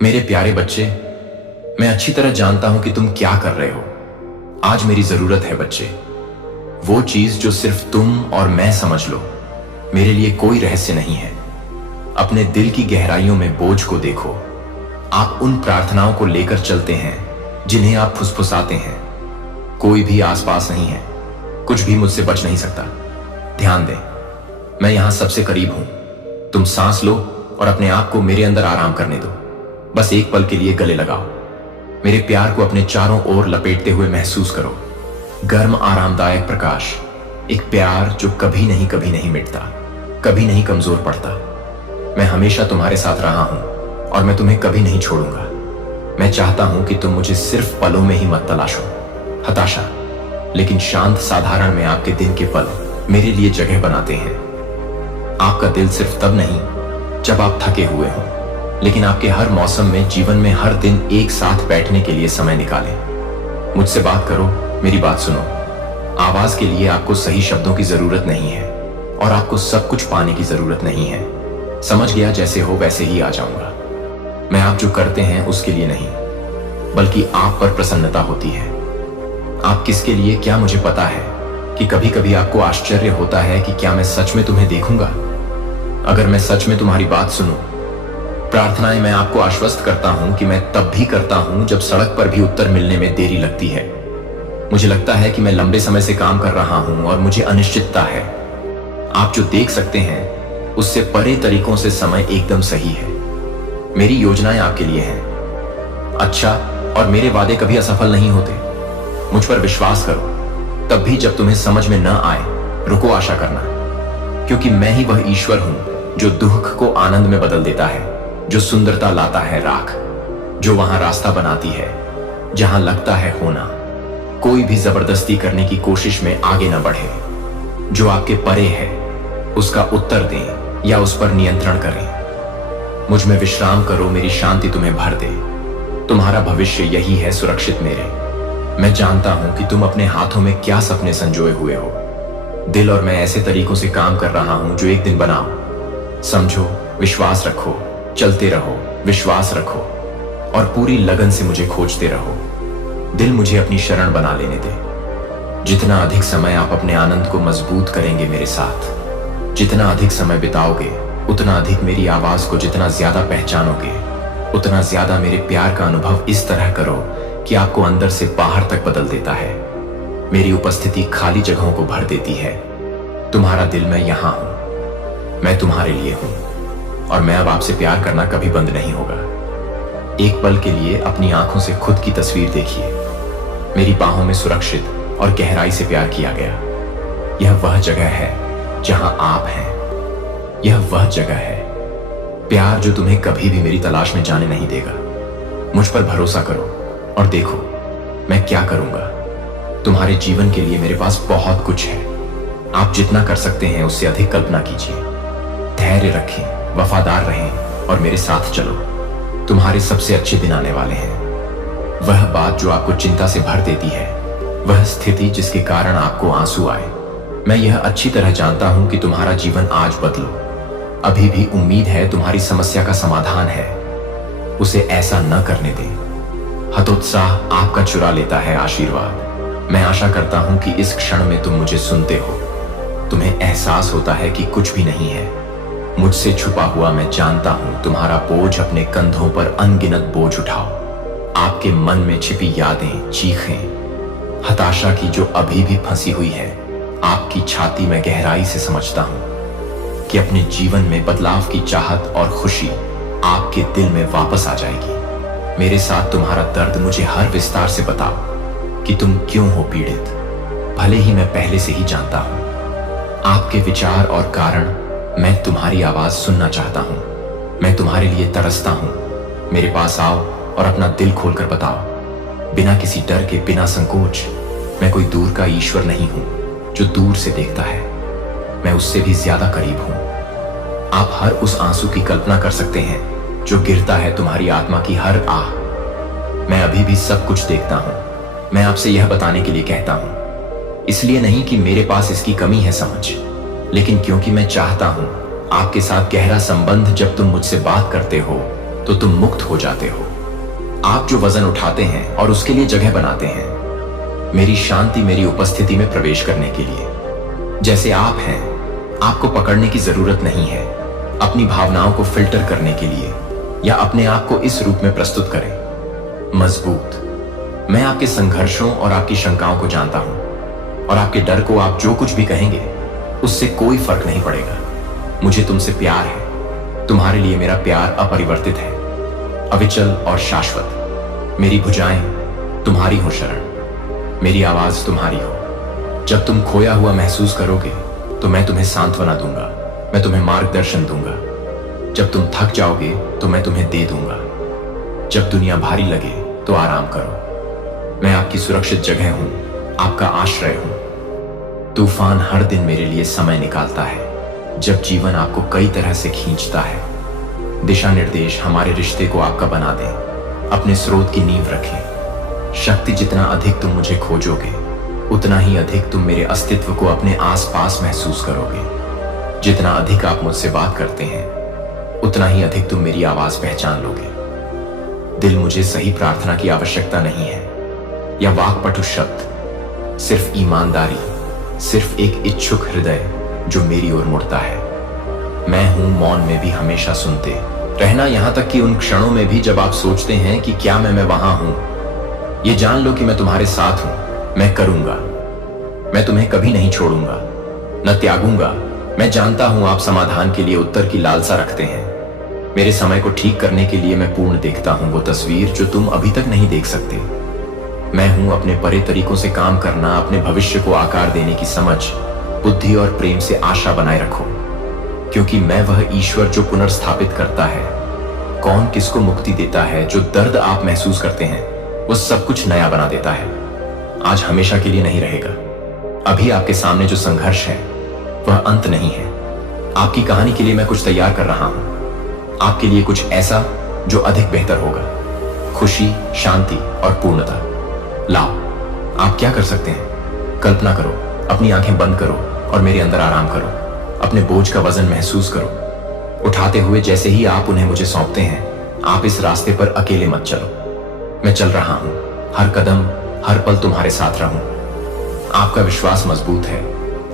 मेरे प्यारे बच्चे, मैं अच्छी तरह जानता हूं कि तुम क्या कर रहे हो। आज मेरी जरूरत है बच्चे, वो चीज जो सिर्फ तुम और मैं समझ लो। मेरे लिए कोई रहस्य नहीं है। अपने दिल की गहराइयों में बोझ को देखो। आप उन प्रार्थनाओं को लेकर चलते हैं जिन्हें आप फुसफुसाते हैं। कोई भी आसपास नहीं है, कुछ भी मुझसे बच नहीं सकता। ध्यान दें, मैं यहां सबसे करीब हूं। तुम सांस लो और अपने आप को मेरे अंदर आराम करने दो। बस एक पल के लिए गले लगाओ। मेरे प्यार को अपने चारों ओर लपेटते हुए महसूस करो। गर्म आरामदायक प्रकाश, एक प्यार जो कभी नहीं मिटता, कभी नहीं कमजोर पड़ता। मैं हमेशा तुम्हारे साथ रहा हूं और मैं तुम्हें कभी नहीं छोड़ूंगा। मैं चाहता हूं कि तुम मुझे सिर्फ पलों में ही मत तलाशो, हताशा, लेकिन शांत साधारण में आपके दिन के पल मेरे लिए जगह बनाते हैं। आपका दिल सिर्फ तब नहीं जब आप थके हुए हों, लेकिन आपके हर मौसम में, जीवन में हर दिन एक साथ बैठने के लिए समय निकालें। मुझसे बात करो, मेरी बात सुनो। आवाज के लिए आपको सही शब्दों की जरूरत नहीं है और आपको सब कुछ पाने की जरूरत नहीं है। समझ गया, जैसे हो वैसे ही आ जाऊंगा। मैं आप जो करते हैं उसके लिए नहीं, बल्कि आप पर प्रसन्नता होती है। आप किसके लिए क्या मुझे पता है कि कभी कभी आपको आश्चर्य होता है कि क्या मैं सच में तुम्हें देखूंगा। अगर मैं सच में तुम्हारी बात सुनूं, प्रार्थनाएं मैं आपको आश्वस्त करता हूं कि मैं तब भी करता हूं जब सड़क पर भी उत्तर मिलने में देरी लगती है। मुझे लगता है कि मैं लंबे समय से काम कर रहा हूं और मुझे अनिश्चितता है। आप जो देख सकते हैं उससे परे तरीकों से समय एकदम सही है। मेरी योजनाएं आपके लिए हैं। अच्छा, और मेरे वादे कभी असफल नहीं होते। मुझ पर विश्वास करो। तब भी जब तुम्हें समझ में न आए, रुको आशा करना, क्योंकि मैं ही वह ईश्वर हूं जो दुख को आनंद में बदल देता है, जो सुंदरता लाता है राख, जो वहां रास्ता बनाती है जहां लगता है होना। कोई भी जबरदस्ती करने की कोशिश में आगे न बढ़े। जो आपके परे है उसका उत्तर दें या उस पर नियंत्रण करें। मुझ में विश्राम करो, मेरी शांति तुम्हें भर दे। तुम्हारा भविष्य यही है, सुरक्षित मेरे। मैं जानता हूं कि तुम अपने हाथों में क्या सपने संजोए हुए हो। दिल और मैं ऐसे तरीकों से काम कर रहा हूं जो एक दिन बनाओ। समझो, विश्वास रखो, चलते रहो, विश्वास रखो और पूरी लगन से मुझे खोजते रहो। दिल मुझे अपनी शरण बना लेने दे। जितना अधिक समय आप अपने आनंद को मजबूत करेंगे मेरे साथ, जितना अधिक समय बिताओगे, उतना अधिक मेरी आवाज को जितना ज्यादा पहचानोगे, उतना ज्यादा मेरे प्यार का अनुभव इस तरह करो कि आपको अंदर से बाहर तक बदल देता है। मेरी उपस्थिति खाली जगहों को भर देती है। तुम्हारा दिल, मैं यहां हूं, मैं तुम्हारे लिए हूं और मैं अब आपसे प्यार करना कभी बंद नहीं होगा। एक पल के लिए अपनी आंखों से खुद की तस्वीर देखिए। मेरी बाहों में सुरक्षित और गहराई से प्यार किया गया। यह वह जगह है जहां आप हैं। यह वह जगह है, प्यार जो तुम्हें कभी भी मेरी तलाश में जाने नहीं देगा। मुझ पर भरोसा करो और देखो मैं क्या करूंगा। तुम्हारे जीवन के लिए मेरे पास बहुत कुछ है। आप जितना कर सकते हैं उससे अधिक कल्पना कीजिए। धैर्य रखें, वफादार रहें और मेरे साथ चलो। तुम्हारे सबसे अच्छे दिन आने वाले हैं। वह बात जो आपको चिंता से भर देती है, वह स्थिति जिसके कारण आपको आंसू आए, मैं यह अच्छी तरह जानता हूं कि तुम्हारा जीवन आज बदलो। अभी भी उम्मीद है, तुम्हारी समस्या का समाधान है। उसे ऐसा न करने दें। हतोत्साह आपका चुरा लेता है आशीर्वाद। मैं आशा करता हूं कि इस क्षण में तुम मुझे सुनते हो। तुम्हें एहसास होता है कि कुछ भी नहीं है मुझसे छुपा हुआ। मैं जानता हूं तुम्हारा बोझ, अपने कंधों पर अनगिनत बोझ उठाओ। आपके मन में छिपी यादें, चीखें, हताशा की जो अभी भी फंसी हुई है, आपकी छाती में गहराई से समझता हूं कि अपने जीवन में बदलाव की चाहत और खुशी आपके दिल में वापस आ जाएगी। मेरे साथ तुम्हारा दर्द मुझे हर विस्तार से बताओ कि तुम क्यों हो पीड़ित। भले ही मैं पहले से ही जानता हूं आपके विचार और कारण। मैं तुम्हारी आवाज सुनना चाहता हूं। मैं तुम्हारे लिए तरसता हूं। मेरे पास आओ और अपना दिल खोलकर बताओ, बिना किसी डर के, बिना संकोच। मैं कोई दूर का ईश्वर नहीं हूं जो दूर से देखता है। मैं उससे भी ज्यादा करीब हूं। आप हर उस आंसू की कल्पना कर सकते हैं जो गिरता है तुम्हारी आत्मा की हर आह। मैं अभी भी सब कुछ देखता हूं। मैं आपसे यह बताने के लिए कहता हूं, इसलिए नहीं कि मेरे पास इसकी कमी है समझ, लेकिन क्योंकि मैं चाहता हूं आपके साथ गहरा संबंध। जब तुम मुझसे बात करते हो तो तुम मुक्त हो जाते हो। आप जो वजन उठाते हैं और उसके लिए जगह बनाते हैं, मेरी शांति मेरी उपस्थिति में प्रवेश करने के लिए। जैसे आप हैं, आपको पकड़ने की जरूरत नहीं है अपनी भावनाओं को फिल्टर करने के लिए या अपने आप को इस रूप में प्रस्तुत करें। मजबूत। मैं आपके संघर्षों और आपकी शंकाओं को जानता हूं, और आपके डर को आप जो कुछ भी कहेंगे उससे कोई फर्क नहीं पड़ेगा। मुझे तुमसे प्यार है। तुम्हारे लिए मेरा प्यार अपरिवर्तित है, अविचल और शाश्वत। मेरी भुजाएं तुम्हारी हो शरण, मेरी आवाज तुम्हारी हो। जब तुम खोया हुआ महसूस करोगे तो मैं तुम्हें सांत्वना दूंगा, मैं तुम्हें मार्गदर्शन दूंगा। जब तुम थक जाओगे तो मैं तुम्हें दे दूंगा। जब दुनिया भारी लगे तो आराम करो। मैं आपकी सुरक्षित जगह हूं, आपका आश्रय हूं। तूफान हर दिन मेरे लिए समय निकालता है जब जीवन आपको कई तरह से खींचता है। दिशा निर्देश हमारे रिश्ते को आपका बना दें। अपने स्रोत की नींव रखें। शक्ति जितना अधिक तुम मुझे खोजोगे उतना ही अधिक तुम मेरे अस्तित्व को अपने आसपास महसूस करोगे। जितना अधिक आप मुझसे बात करते हैं उतना ही अधिक तुम मेरी आवाज पहचान लोगे। दिल, मुझे सही प्रार्थना की आवश्यकता नहीं है या वाक्पटु शब्द, सिर्फ ईमानदारी, सिर्फ एक इच्छुक हृदय जो मेरी ओर मुड़ता है। मैं हूं मौन में भी हमेशा सुनते रहना, यहां तक कि उन क्षणों में भी जब आप सोचते हैं कि क्या मैं वहां हूं। ये जान लो कि मैं तुम्हारे साथ हूं। मैं करूंगा, मैं तुम्हें कभी नहीं छोड़ूंगा, न त्यागूंगा। मैं जानता हूं आप समाधान के लिए उत्तर की लालसा रखते हैं। मेरे समय को ठीक करने के लिए मैं पूर्ण देखता हूं वो तस्वीर जो तुम अभी तक नहीं देख सकते। मैं हूं अपने परे तरीकों से काम करना, अपने भविष्य को आकार देने की समझ, बुद्धि और प्रेम से आशा बनाए रखो, क्योंकि मैं वह ईश्वर जो पुनर्स्थापित करता है। कौन किसको मुक्ति देता है? जो दर्द आप महसूस करते हैं वो सब कुछ नया बना देता है। आज हमेशा के लिए नहीं रहेगा। अभी आपके सामने जो संघर्ष है वह अंत नहीं है। आपकी कहानी के लिए मैं कुछ तैयार कर रहा हूं, आपके लिए कुछ ऐसा जो अधिक बेहतर होगा। खुशी, शांति और पूर्णता लाओ। आप क्या कर सकते हैं? कल्पना करो, अपनी आंखें बंद करो और मेरे अंदर आराम करो। अपने बोझ का वजन महसूस करो, उठाते हुए जैसे ही आप उन्हें मुझे सौंपते हैं। आप इस रास्ते पर अकेले मत चलो, मैं चल रहा हूं। हर कदम, हर पल तुम्हारे साथ रहूं। आपका विश्वास मजबूत है।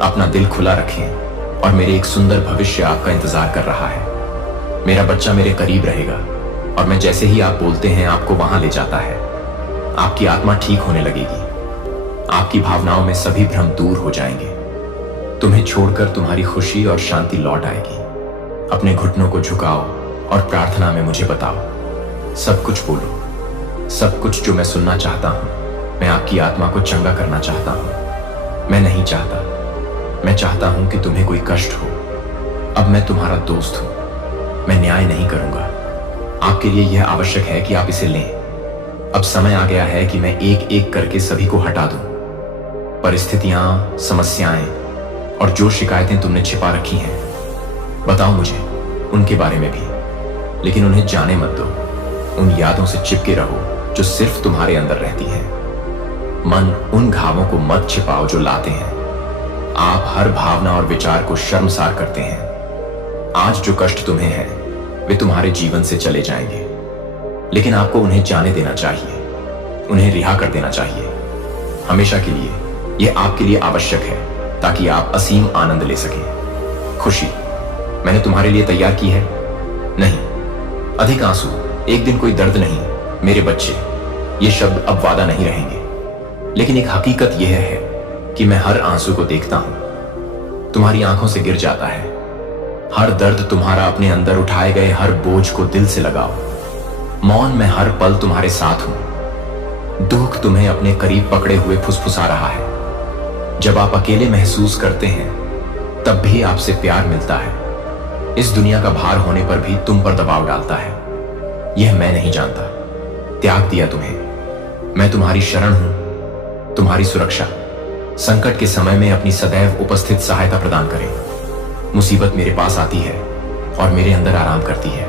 अपना दिल खुला रखें और मेरे एक सुंदर भविष्य आपका इंतजार कर रहा है। मेरा बच्चा मेरे करीब रहेगा और मैं जैसे ही आप बोलते हैं आपको वहां ले जाता है। आपकी आत्मा ठीक होने लगेगी। आपकी भावनाओं में सभी भ्रम दूर हो जाएंगे। तुम्हें छोड़कर तुम्हारी खुशी और शांति लौट आएगी। अपने घुटनों को झुकाओ और प्रार्थना में मुझे बताओ। सब कुछ बोलो, सब कुछ जो मैं सुनना चाहता हूं। मैं आपकी आत्मा को चंगा करना चाहता हूं। मैं नहीं चाहता, मैं चाहता हूं कि तुम्हें कोई कष्ट हो। अब मैं तुम्हारा दोस्त हूं, मैं न्याय नहीं करूंगा। आपके लिए यह आवश्यक है कि आप इसे लें। अब समय आ गया है कि मैं एक एक करके सभी को हटा दूं। परिस्थितियां, समस्याएं और जो शिकायतें तुमने छिपा रखी हैं, बताओ मुझे उनके बारे में भी, लेकिन उन्हें जाने मत दो। उन यादों से चिपके रहो जो सिर्फ तुम्हारे अंदर रहती हैं। मन, उन घावों को मत छिपाओ जो लाते हैं। आप हर भावना और विचार को शर्मसार करते हैं। आज जो कष्ट तुम्हें है वे तुम्हारे जीवन से चले जाएंगे, लेकिन आपको उन्हें जाने देना चाहिए, उन्हें रिहा कर देना चाहिए हमेशा के लिए। यह आपके लिए आवश्यक है ताकि आप असीम आनंद ले सकें। खुशी मैंने तुम्हारे लिए तैयार की है। नहीं, अधिक आंसू, एक दिन कोई दर्द नहीं। मेरे बच्चे, ये शब्द अब वादा नहीं रहेंगे, लेकिन एक हकीकत यह है कि मैं हर आंसू को देखता हूं, तुम्हारी आंखों से गिर जाता है। हर दर्द तुम्हारा, अपने अंदर उठाए गए हर बोझ को दिल से लगाओ। मौन में हर पल तुम्हारे साथ हूं। दुख तुम्हें अपने करीब पकड़े हुए फुसफुसा रहा है। जब आप अकेले महसूस करते हैं तब भी आपसे प्यार मिलता है। इस दुनिया का भार होने पर भी तुम पर दबाव डालता है। यह मैं नहीं जानता। त्याग दिया तुम्हें। मैं तुम्हारी शरण हूं, तुम्हारी सुरक्षा। संकट के समय में अपनी सदैव उपस्थित सहायता प्रदान करें। मुसीबत मेरे पास आती है और मेरे अंदर आराम करती है।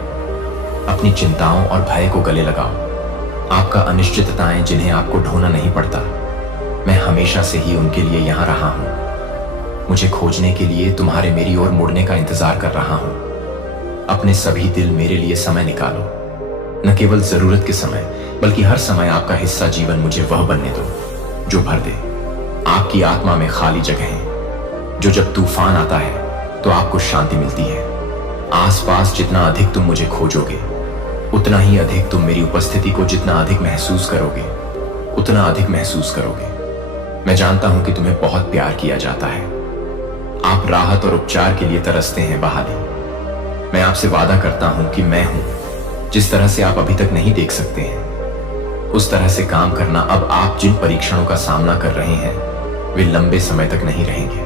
अपनी चिंताओं और भय को गले लगाओ। आपका अनिश्चितताएं जिन्हें आपको ढोना नहीं पड़ता, मैं हमेशा से ही उनके लिए यहां रहा हूं। मुझे खोजने के लिए तुम्हारे मेरी ओर मुड़ने का इंतजार कर रहा हूं। अपने सभी दिल मेरे लिए समय निकालो। न केवल जरूरत के समय बल्कि हर समय आपका हिस्सा जीवन मुझे वह बनने दो जो भर दे। आपकी आत्मा में खाली जगहें जो जब तूफान आता है तो आपको शांति मिलती है। आसपास जितना अधिक तुम मुझे खोजोगे उतना ही अधिक तुम मेरी उपस्थिति को जितना अधिक महसूस करोगे उतना अधिक महसूस करोगे। मैं जानता हूं कि तुम्हें बहुत प्यार किया जाता है। आप राहत और उपचार के लिए तरसते हैं बहाली। मैं आपसे वादा करता हूं कि मैं हूं जिस तरह से आप अभी तक नहीं देख सकते हैं उस तरह से काम करना। अब आप जिन परीक्षणों का सामना कर रहे हैं वे लंबे समय तक नहीं रहेंगे।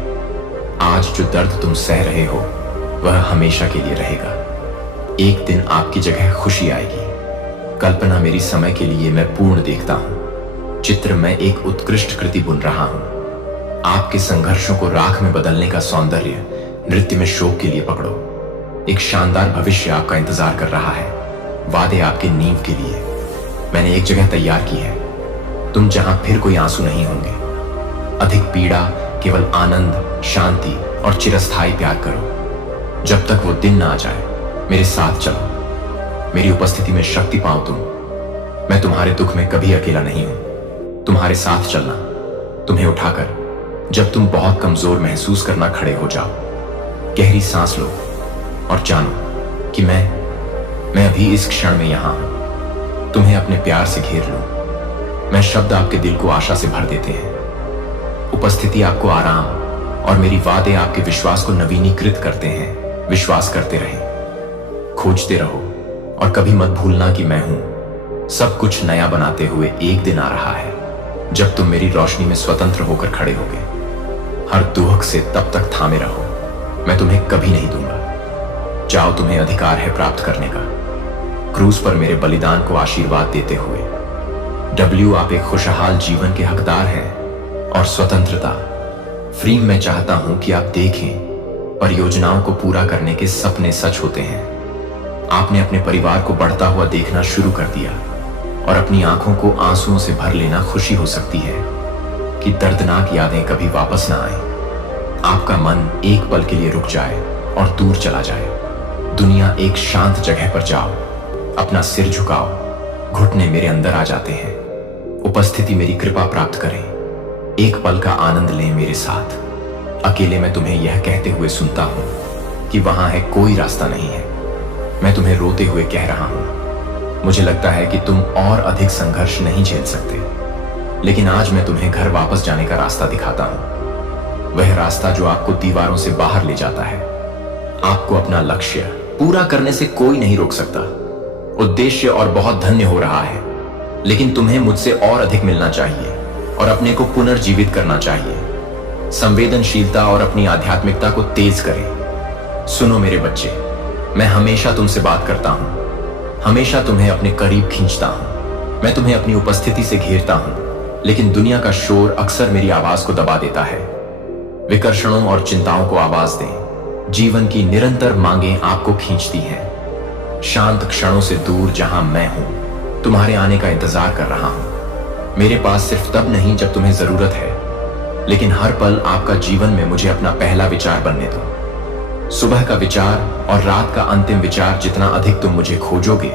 आज जो दर्द तुम सह रहे हो वह हमेशा के लिए रहेगा। एक दिन आपकी जगह खुशी आएगी। कल्पना मेरी समय के लिए मैं पूर्ण देखता हूं। चित्र में एक उत्कृष्ट कृति बुन रहा हूं। आपके संघर्षों को राख में बदलने का सौंदर्य नृत्य में शोक के लिए पकड़ो। एक शानदार भविष्य आपका इंतजार कर रहा है। वादे आपके नींव के लिए मैंने एक जगह तैयार की है, तुम जहां फिर कोई आंसू नहीं होंगे, अधिक पीड़ा, केवल आनंद, शांति और चिरस्थायी प्यार करो। जब तक वो दिन ना आ जाए मेरे साथ चलो। मेरी उपस्थिति में शक्ति पाओ तुम। मैं तुम्हारे दुख में कभी अकेला नहीं हूं। तुम्हारे साथ चलना, तुम्हें उठाकर जब तुम बहुत कमजोर महसूस करना खड़े हो जाओ। गहरी सांस लो और जानो कि मैं अभी इस क्षण में यहां हूं। तुम्हें अपने प्यार से घेर लूं। मैं शब्द आपके दिल को आशा से भर देते हैं। उपस्थिति आपको आराम और मेरी वादे आपके विश्वास को नवीनीकृत करते हैं। विश्वास करते रहें, खोजते रहो और कभी मत भूलना कि मैं हूं। सब कुछ नया बनाते हुए एक दिन आ रहा है जब तुम मेरी रोशनी में स्वतंत्र होकर खड़े होगे। हर दुख से तब तक थामे रहो, मैं तुम्हें कभी नहीं दूंगा। जाओ, तुम्हें अधिकार है प्राप्त करने का। क्रूस पर मेरे बलिदान को आशीर्वाद देते हुए डब्ल्यू, आप एक खुशहाल जीवन के हकदार हैं और स्वतंत्रता। फ्रीम, मैं चाहता हूं कि आप देखें परियोजनाओं को पूरा करने के सपने सच होते हैं। आपने अपने परिवार को बढ़ता हुआ देखना शुरू कर दिया और अपनी आंखों को आंसुओं से भर लेना खुशी हो सकती है कि दर्दनाक यादें कभी वापस ना आए। आपका मन एक पल के लिए रुक जाए और दूर चला जाए। दुनिया एक शांत जगह पर जाओ, अपना सिर झुकाओ। घुटने मेरे अंदर आ जाते हैं। उपस्थिति मेरी कृपा प्राप्त करें। एक पल का आनंद लें मेरे साथ। अकेले मैं तुम्हें यह कहते हुए सुनता हूं कि वहां है कोई रास्ता नहीं है। मैं तुम्हें रोते हुए कह रहा हूं, मुझे लगता है कि तुम और अधिक संघर्ष नहीं झेल सकते, लेकिन आज मैं तुम्हें घर वापस जाने का रास्ता दिखाता हूं। वह रास्ता जो आपको दीवारों से बाहर ले जाता है। आपको अपना लक्ष्य पूरा करने से कोई नहीं रोक सकता। उद्देश्य और बहुत धन्य हो रहा है, लेकिन तुम्हें मुझसे और अधिक मिलना चाहिए और अपने को पुनर्जीवित करना चाहिए। संवेदनशीलता और अपनी आध्यात्मिकता को तेज करें। सुनो मेरे बच्चे, मैं हमेशा तुमसे बात करता हूं, हमेशा तुम्हें अपने करीब खींचता हूं। मैं तुम्हें अपनी उपस्थिति से घेरता हूं, लेकिन दुनिया का शोर अक्सर मेरी आवाज को दबा देता है। विकर्षणों और चिंताओं को आवाज दें। जीवन की निरंतर मांगें आपको खींचती हैं। शांत क्षणों से दूर जहां मैं हूं, तुम्हारे आने का इंतजार कर रहा हूं। मेरे पास सिर्फ तब नहीं जब तुम्हें जरूरत है, लेकिन हर पल आपका जीवन में मुझे अपना पहला विचार बनने दो। सुबह का विचार और रात का अंतिम विचार, जितना अधिक तुम मुझे खोजोगे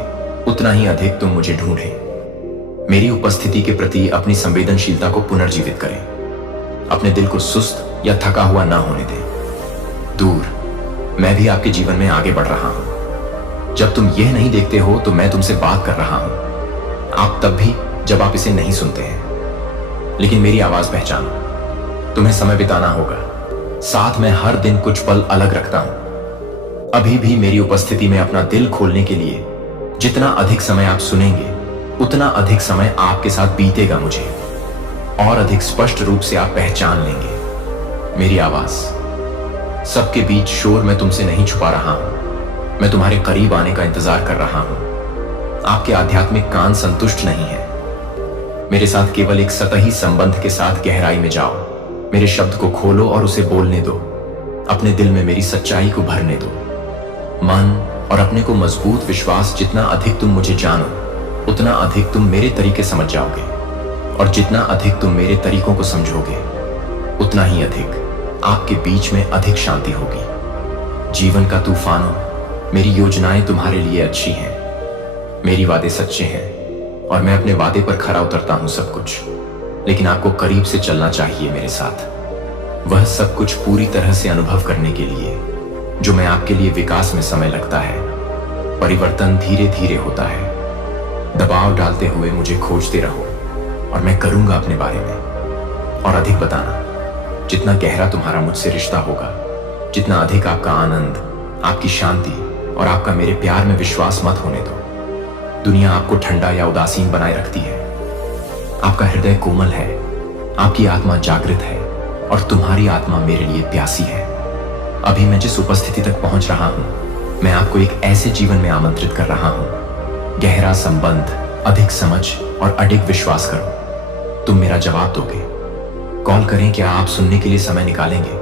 उतना ही अधिक तुम मुझे ढूंढें। मेरी उपस्थिति के प्रति अपनी संवेदनशीलता को पुनर्जीवित करें। अपने दिल को सुस्त या थका हुआ ना होने दें। दूर, मैं भी आपके जीवन में आगे बढ़ रहा हूं। जब तुम यह नहीं देखते हो तो मैं तुमसे बात कर रहा हूं। आप तब भी जब आप इसे नहीं सुनते हैं, लेकिन मेरी आवाज पहचानो। तुम्हें समय बिताना होगा साथ में। हर दिन कुछ पल अलग रखता हूं। अभी भी मेरी उपस्थिति में अपना दिल खोलने के लिए जितना अधिक समय आप सुनेंगे उतना अधिक समय आपके साथ बीतेगा मुझे, और अधिक स्पष्ट रूप से आप पहचान लेंगे मेरी आवाज। सबके बीच शोर मैं तुमसे नहीं छुपा रहा हूं। मैं तुम्हारे करीब आने का इंतजार कर रहा हूं। आपके आध्यात्मिक कान संतुष्ट नहीं है। मेरे साथ केवल एक सतही संबंध के साथ गहराई में जाओ। मेरे शब्द को खोलो और उसे बोलने दो। अपने दिल में मेरी सच्चाई को भरने दो। मन और अपने को मजबूत विश्वास, जितना अधिक तुम मुझे जानो उतना अधिक तुम मेरे तरीके समझ जाओगे, और जितना अधिक तुम मेरे तरीकों को समझोगे उतना ही अधिक आपके बीच में अधिक शांति होगी। जीवन का तूफानों, मेरी योजनाएं तुम्हारे लिए अच्छी हैं। मेरी वादे सच्चे हैं और मैं अपने वादे पर खरा उतरता हूं सब कुछ, लेकिन आपको करीब से चलना चाहिए मेरे साथ। वह सब कुछ पूरी तरह से अनुभव करने के लिए जो मैं आपके लिए विकास में समय लगता है, परिवर्तन धीरे धीरे होता है। दबाव डालते हुए मुझे खोजते रहो और मैं करूंगा अपने बारे में और अधिक बताना। जितना गहरा तुम्हारा मुझसे रिश्ता होगा, जितना अधिक आपका आनंद, आपकी शांति और आपका मेरे प्यार में विश्वास मत होने दो। दुनिया आपको ठंडा या उदासीन बनाए रखती है। आपका हृदय कोमल है, आपकी आत्मा जागृत है और तुम्हारी आत्मा मेरे लिए प्यासी है। अभी मैं जिस उपस्थिति तक पहुंच रहा हूं, मैं आपको एक ऐसे जीवन में आमंत्रित कर रहा हूं। गहरा संबंध, अधिक समझ और अडिग विश्वास करो। तुम मेरा जवाब दोगे। कॉल करें, क्या आप सुनने के लिए समय निकालेंगे?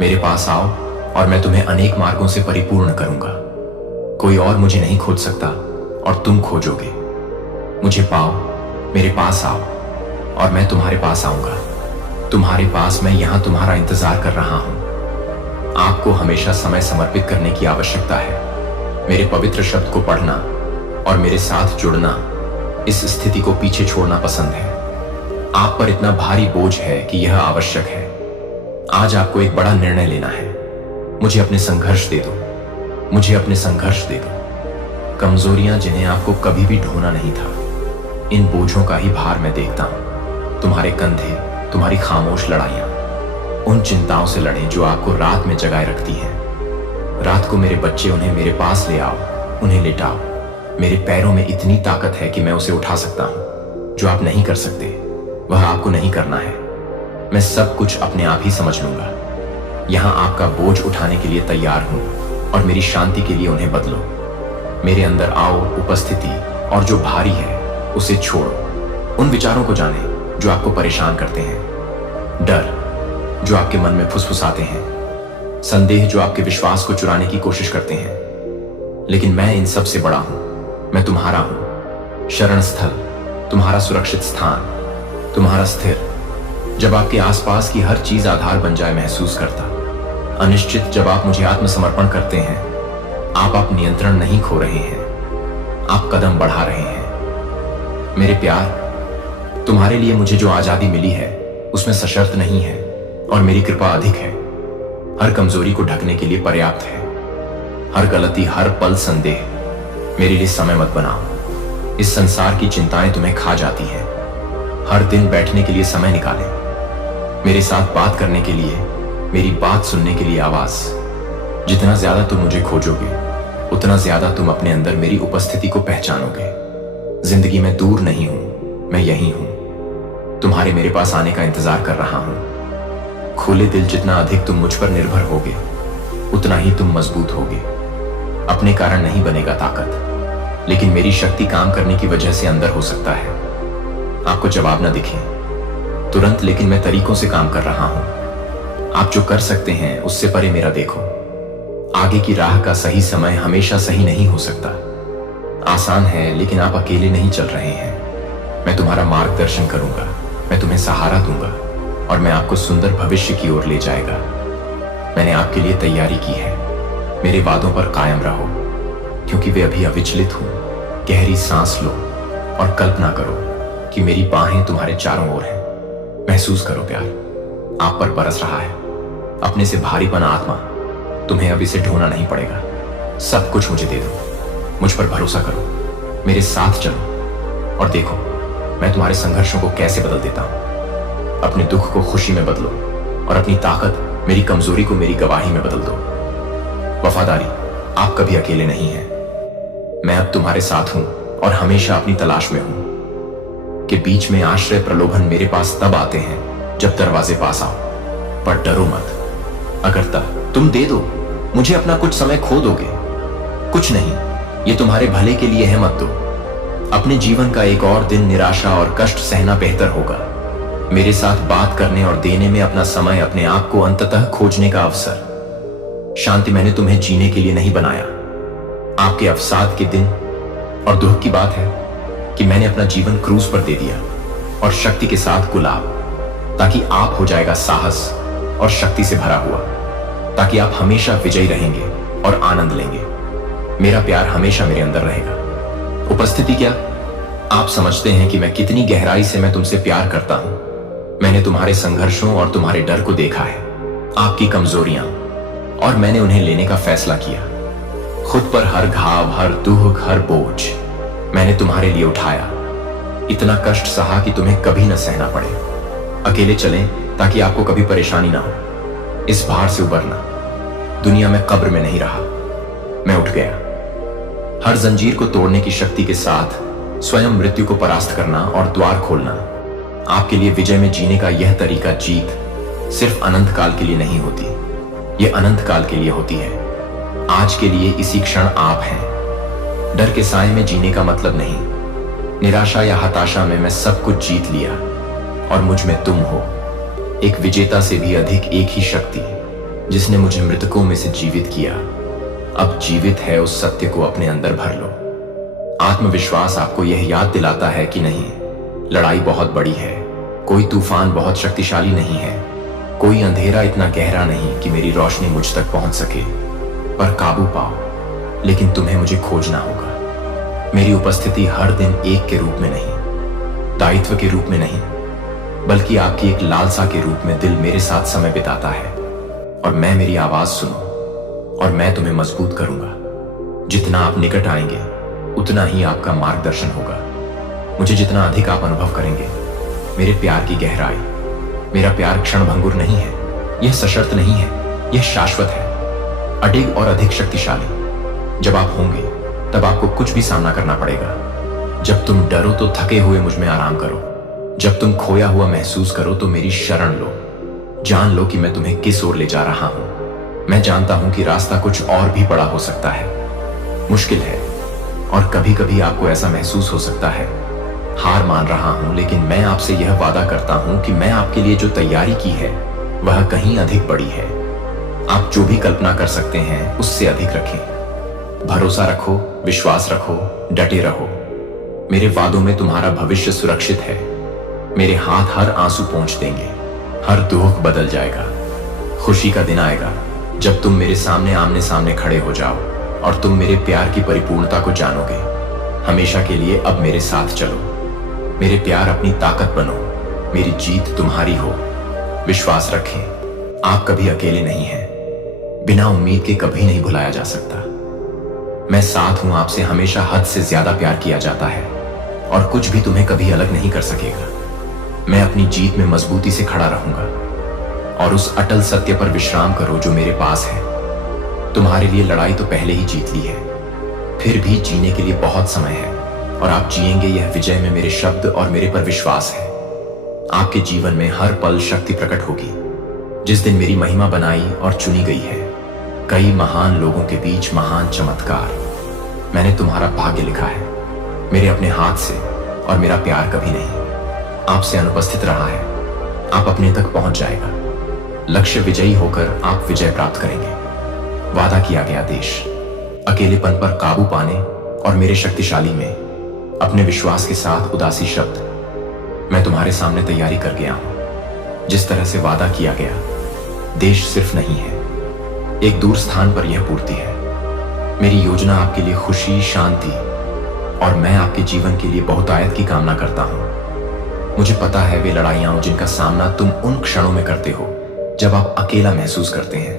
मेरे पास आओ और मैं तुम्हें अनेक मार्गों से परिपूर्ण करूंगा। कोई और मुझे नहीं खोज सकता और तुम खोजोगे। मुझे पाओ, मेरे पास आओ और मैं तुम्हारे पास आऊंगा। तुम्हारे पास मैं यहां तुम्हारा इंतजार कर रहा हूं। आपको हमेशा समय समर्पित करने की आवश्यकता है। मेरे पवित्र शब्द को पढ़ना और मेरे साथ जुड़ना, इस स्थिति को पीछे छोड़ना पसंद है। आप पर इतना भारी बोझ है कि यह आवश्यक है। आज आपको एक बड़ा निर्णय लेना है। मुझे अपने संघर्ष दे दो, मुझे अपने संघर्ष दे दो। कमजोरियां जिन्हें आपको कभी भी ढोना नहीं था, इन बोझों का ही भार मैं देखता हूं। तुम्हारे कंधे, तुम्हारी खामोश लड़ाइयां, उन चिंताओं से लड़ें जो आपको रात में जगाए रखती हैं। रात को मेरे बच्चे, उन्हें मेरे पास ले आओ, उन्हें लेटाओ। मेरे पैरों में इतनी ताकत है कि मैं उसे उठा सकता हूं। जो आप नहीं कर सकते, वह आपको नहीं करना है। मैं सब कुछ अपने आप ही समझ लूंगा। यहां आपका बोझ उठाने के लिए तैयार हूं और मेरी शांति के लिए उन्हें बदलो। मेरे अंदर आओ, उपस्थिति, और जो भारी है उसे छोड़ो। उन विचारों को जाने जो आपको परेशान करते हैं, डर जो आपके मन में फुसफुसाते हैं, संदेह जो आपके विश्वास को चुराने की कोशिश करते हैं। लेकिन मैं इन सब से बड़ा हूं। मैं तुम्हारा हूं, शरण स्थल, तुम्हारा सुरक्षित स्थान, तुम्हारा स्थिर। जब आपके आसपास की हर चीज आधार बन जाए महसूस करता, अनिश्चित जब आप मुझे आत्मसमर्पण करते हैं, आप नियंत्रण नहीं खो रहे हैं, आप कदम बढ़ा रहे हैं। मेरे प्यार, तुम्हारे लिए मुझे जो आजादी मिली है उसमें सशर्त नहीं है और मेरी कृपा अधिक है। हर कमजोरी को ढकने के लिए पर्याप्त है। हर गलती, हर पल संदेह। मेरे लिए समय मत बनाओ। इस संसार की चिंताएं तुम्हें खा जाती हैं। हर दिन बैठने के लिए समय निकालें, मेरे साथ बात करने के लिए, मेरी बात सुनने के लिए आवाज। जितना ज्यादा तुम मुझे खोजोगे, उतना ज्यादा तुम अपने अंदर मेरी उपस्थिति को पहचानोगे। जिंदगी में दूर नहीं हूं, मैं यही हूं। तुम्हारे मेरे पास आने का इंतजार कर रहा हूं। खुले दिल जितना अधिक तुम मुझ पर निर्भर होगे, उतना ही तुम मजबूत होगे। अपने कारण नहीं बनेगा ताकत, लेकिन मेरी शक्ति काम करने की वजह से अंदर हो सकता है। आपको जवाब न दिखे तुरंत, लेकिन मैं तरीकों से काम कर रहा हूं। आप जो कर सकते हैं उससे परे मेरा देखो। आगे की राह का सही समय हमेशा सही नहीं हो सकता। आसान है, लेकिन आप अकेले नहीं चल रहे हैं। मैं तुम्हारा मार्गदर्शन करूंगा, मैं तुम्हें सहारा दूंगा और मैं आपको सुंदर भविष्य की ओर ले जाएगा। मैंने आपके लिए तैयारी की है। मेरे वादों पर कायम रहो, क्योंकि वे अभी अविचलित हूं। गहरी सांस लो और कल्पना करो कि मेरी बाहें तुम्हारे चारों ओर हैं। महसूस करो प्यार आप पर बरस रहा है। अपने से भारीपन आत्मा, तुम्हें अब इसे ढोना नहीं पड़ेगा। सब कुछ मुझे दे दो। मुझ पर भरोसा करो, मेरे साथ चलो और देखो मैं तुम्हारे संघर्षों को कैसे बदल देता हूं। अपने दुख को खुशी में बदलो और अपनी ताकत, मेरी कमजोरी को मेरी गवाही में बदल दो। वफादारी, आप कभी अकेले नहीं हैं। मैं अब तुम्हारे साथ हूं और हमेशा अपनी तलाश में हूं। के बीच में आश्रय प्रलोभन मेरे पास तब आते हैं जब दरवाजे पास आओ, पर डरो मत। अगर तब तुम दे दो, मुझे अपना कुछ समय खो दोगे। कुछ नहीं, ये तुम्हारे भले के लिए है, मत दो। अपने जीवन का एक और दिन निराशा और कष्ट सहना बेहतर होगा। मेरे साथ बात करने और देने में अपना समय, अपने आप को अंततः खोजने का अवसर। शांति मैंने तुम्हें जीने के लिए नहीं बनाया। आपके अवसाद के दिन और दुख की बात है कि मैंने अपना जीवन क्रूज पर दे दिया और शक्ति के साथ गुलाब, ताकि आप हो जाएगा साहस और शक्ति से भरा हुआ, ताकि आप हमेशा विजयी रहेंगे और आनंद लेंगे। मेरा प्यार हमेशा मेरे अंदर रहेगा। उपस्थिति क्या? आप समझते हैं कि मैं कितनी गहराई से मैं तुमसे प्यार करता हूं। मैंने तुम्हारे संघर्षों और तुम्हारे डर को देखा है, आपकी कमजोरियां, और मैंने उन्हें लेने का फैसला किया। खुद पर हर घाव, हर दुख, हर बोझ मैंने तुम्हारे लिए उठाया। इतना कष्ट सहा कि तुम्हें कभी न सहना पड़े। अकेले चलें ताकि आपको कभी परेशानी ना हो। इस भार से उबरना। दुनिया में कब्र में नहीं रहा, मैं उठ गया। हर जंजीर को तोड़ने की शक्ति के साथ स्वयं मृत्यु को परास्त करना और द्वार खोलना। आपके लिए विजय में जीने का यह तरीका जीत सिर्फ अनंत काल के लिए नहीं होती, यह अनंत काल के लिए होती है। आज के लिए इसी क्षण आप हैं। डर के साए में जीने का मतलब नहीं, निराशा या हताशा में मैं सब कुछ जीत लिया और मुझ में तुम हो, एक विजेता से भी अधिक एक ही शक्ति जिसने मुझे मृतकों में से जीवित किया, अब जीवित है। उस सत्य को अपने अंदर भर लो। आत्मविश्वास आपको यह याद दिलाता है कि नहीं, लड़ाई बहुत बड़ी है, कोई तूफान बहुत शक्तिशाली नहीं है, कोई अंधेरा इतना गहरा नहीं कि मेरी रोशनी मुझ तक पहुंच सके। पर काबू पाओ, लेकिन तुम्हें मुझे खोजना होगा। मेरी उपस्थिति हर दिन एक के रूप में नहीं, दायित्व के रूप में नहीं, बल्कि आपकी एक लालसा के रूप में दिल मेरे साथ समय बिताता है। और मैं मेरी आवाज सुनो और मैं तुम्हें मजबूत करूंगा। जितना आप निकट आएंगे उतना ही आपका मार्गदर्शन होगा। मुझे जितना अधिक आप अनुभव करेंगे, मेरे प्यार की गहराई। मेरा प्यार क्षणभंगुर नहीं है, यह सशर्त नहीं है, यह शाश्वत है, अडिग और अधिक शक्तिशाली। जब आप होंगे तब आपको कुछ भी सामना करना पड़ेगा। जब तुम डरो तो थके हुए मुझ में आराम करो। जब तुम खोया हुआ महसूस करो तो मेरी शरण लो। जान लो कि मैं तुम्हें किस ओर ले जा रहा हूं। मैं जानता हूं कि रास्ता कुछ और भी बड़ा हो सकता है, मुश्किल है, और कभी कभी आपको ऐसा महसूस हो सकता है हार मान रहा हूं। लेकिन मैं आपसे यह वादा करता हूं कि मैं आपके लिए जो तैयारी की है वह कहीं अधिक बड़ी है। आप जो भी कल्पना कर सकते हैं उससे अधिक रखें। भरोसा रखो, विश्वास रखो, डटे रहो। मेरे वादों में तुम्हारा भविष्य सुरक्षित है। मेरे हाथ हर आंसू पोंछ देंगे, हर दुख बदल जाएगा। खुशी का दिन आएगा जब तुम मेरे सामने आमने सामने खड़े हो जाओ और तुम मेरे प्यार की परिपूर्णता को जानोगे। हमेशा के लिए अब मेरे साथ चलो। मेरे प्यार, अपनी ताकत बनो। मेरी जीत तुम्हारी हो। विश्वास रखें, आप कभी अकेले नहीं हैं। बिना उम्मीद के कभी नहीं भुलाया जा सकता। मैं साथ हूं आपसे। हमेशा हद से ज्यादा प्यार किया जाता है और कुछ भी तुम्हें कभी अलग नहीं कर सकेगा। मैं अपनी जीत में मजबूती से खड़ा रहूंगा और उस अटल सत्य पर विश्राम करो जो मेरे पास है। तुम्हारे लिए लड़ाई तो पहले ही जीत ली है, फिर भी जीने के लिए बहुत समय है और आप जिएंगे। यह विजय में मेरे शब्द और मेरे पर विश्वास है। आपके जीवन में हर पल शक्ति प्रकट होगी। जिस दिन मेरी महिमा बनाई और चुनी गई है, कई महान लोगों के बीच महान चमत्कार। मैंने तुम्हारा भाग्य लिखा है मेरे अपने हाथ से, और मेरा प्यार कभी नहीं आपसे अनुपस्थित रहा है। आप अपने तक पहुंच जाएगा। लक्ष्य विजयी होकर आप विजय प्राप्त करेंगे। वादा किया गया देश। अकेलेपन पर काबू पाने और मेरे शक्तिशाली में अपने विश्वास के साथ उदासी शब्द। मैं तुम्हारे सामने तैयारी कर गया हूं। जिस तरह से वादा किया गया, देश सिर्फ नहीं है, एक दूर स्थान पर यह पूर्ति है। मेरी योजना आपके लिए खुशी, शांति, और मैं आपके जीवन के लिए बहुतायत की कामना करता हूं। मुझे पता है वे लड़ाइयां जिनका सामना तुम उन क्षणों में करते हो जब आप अकेला महसूस करते हैं।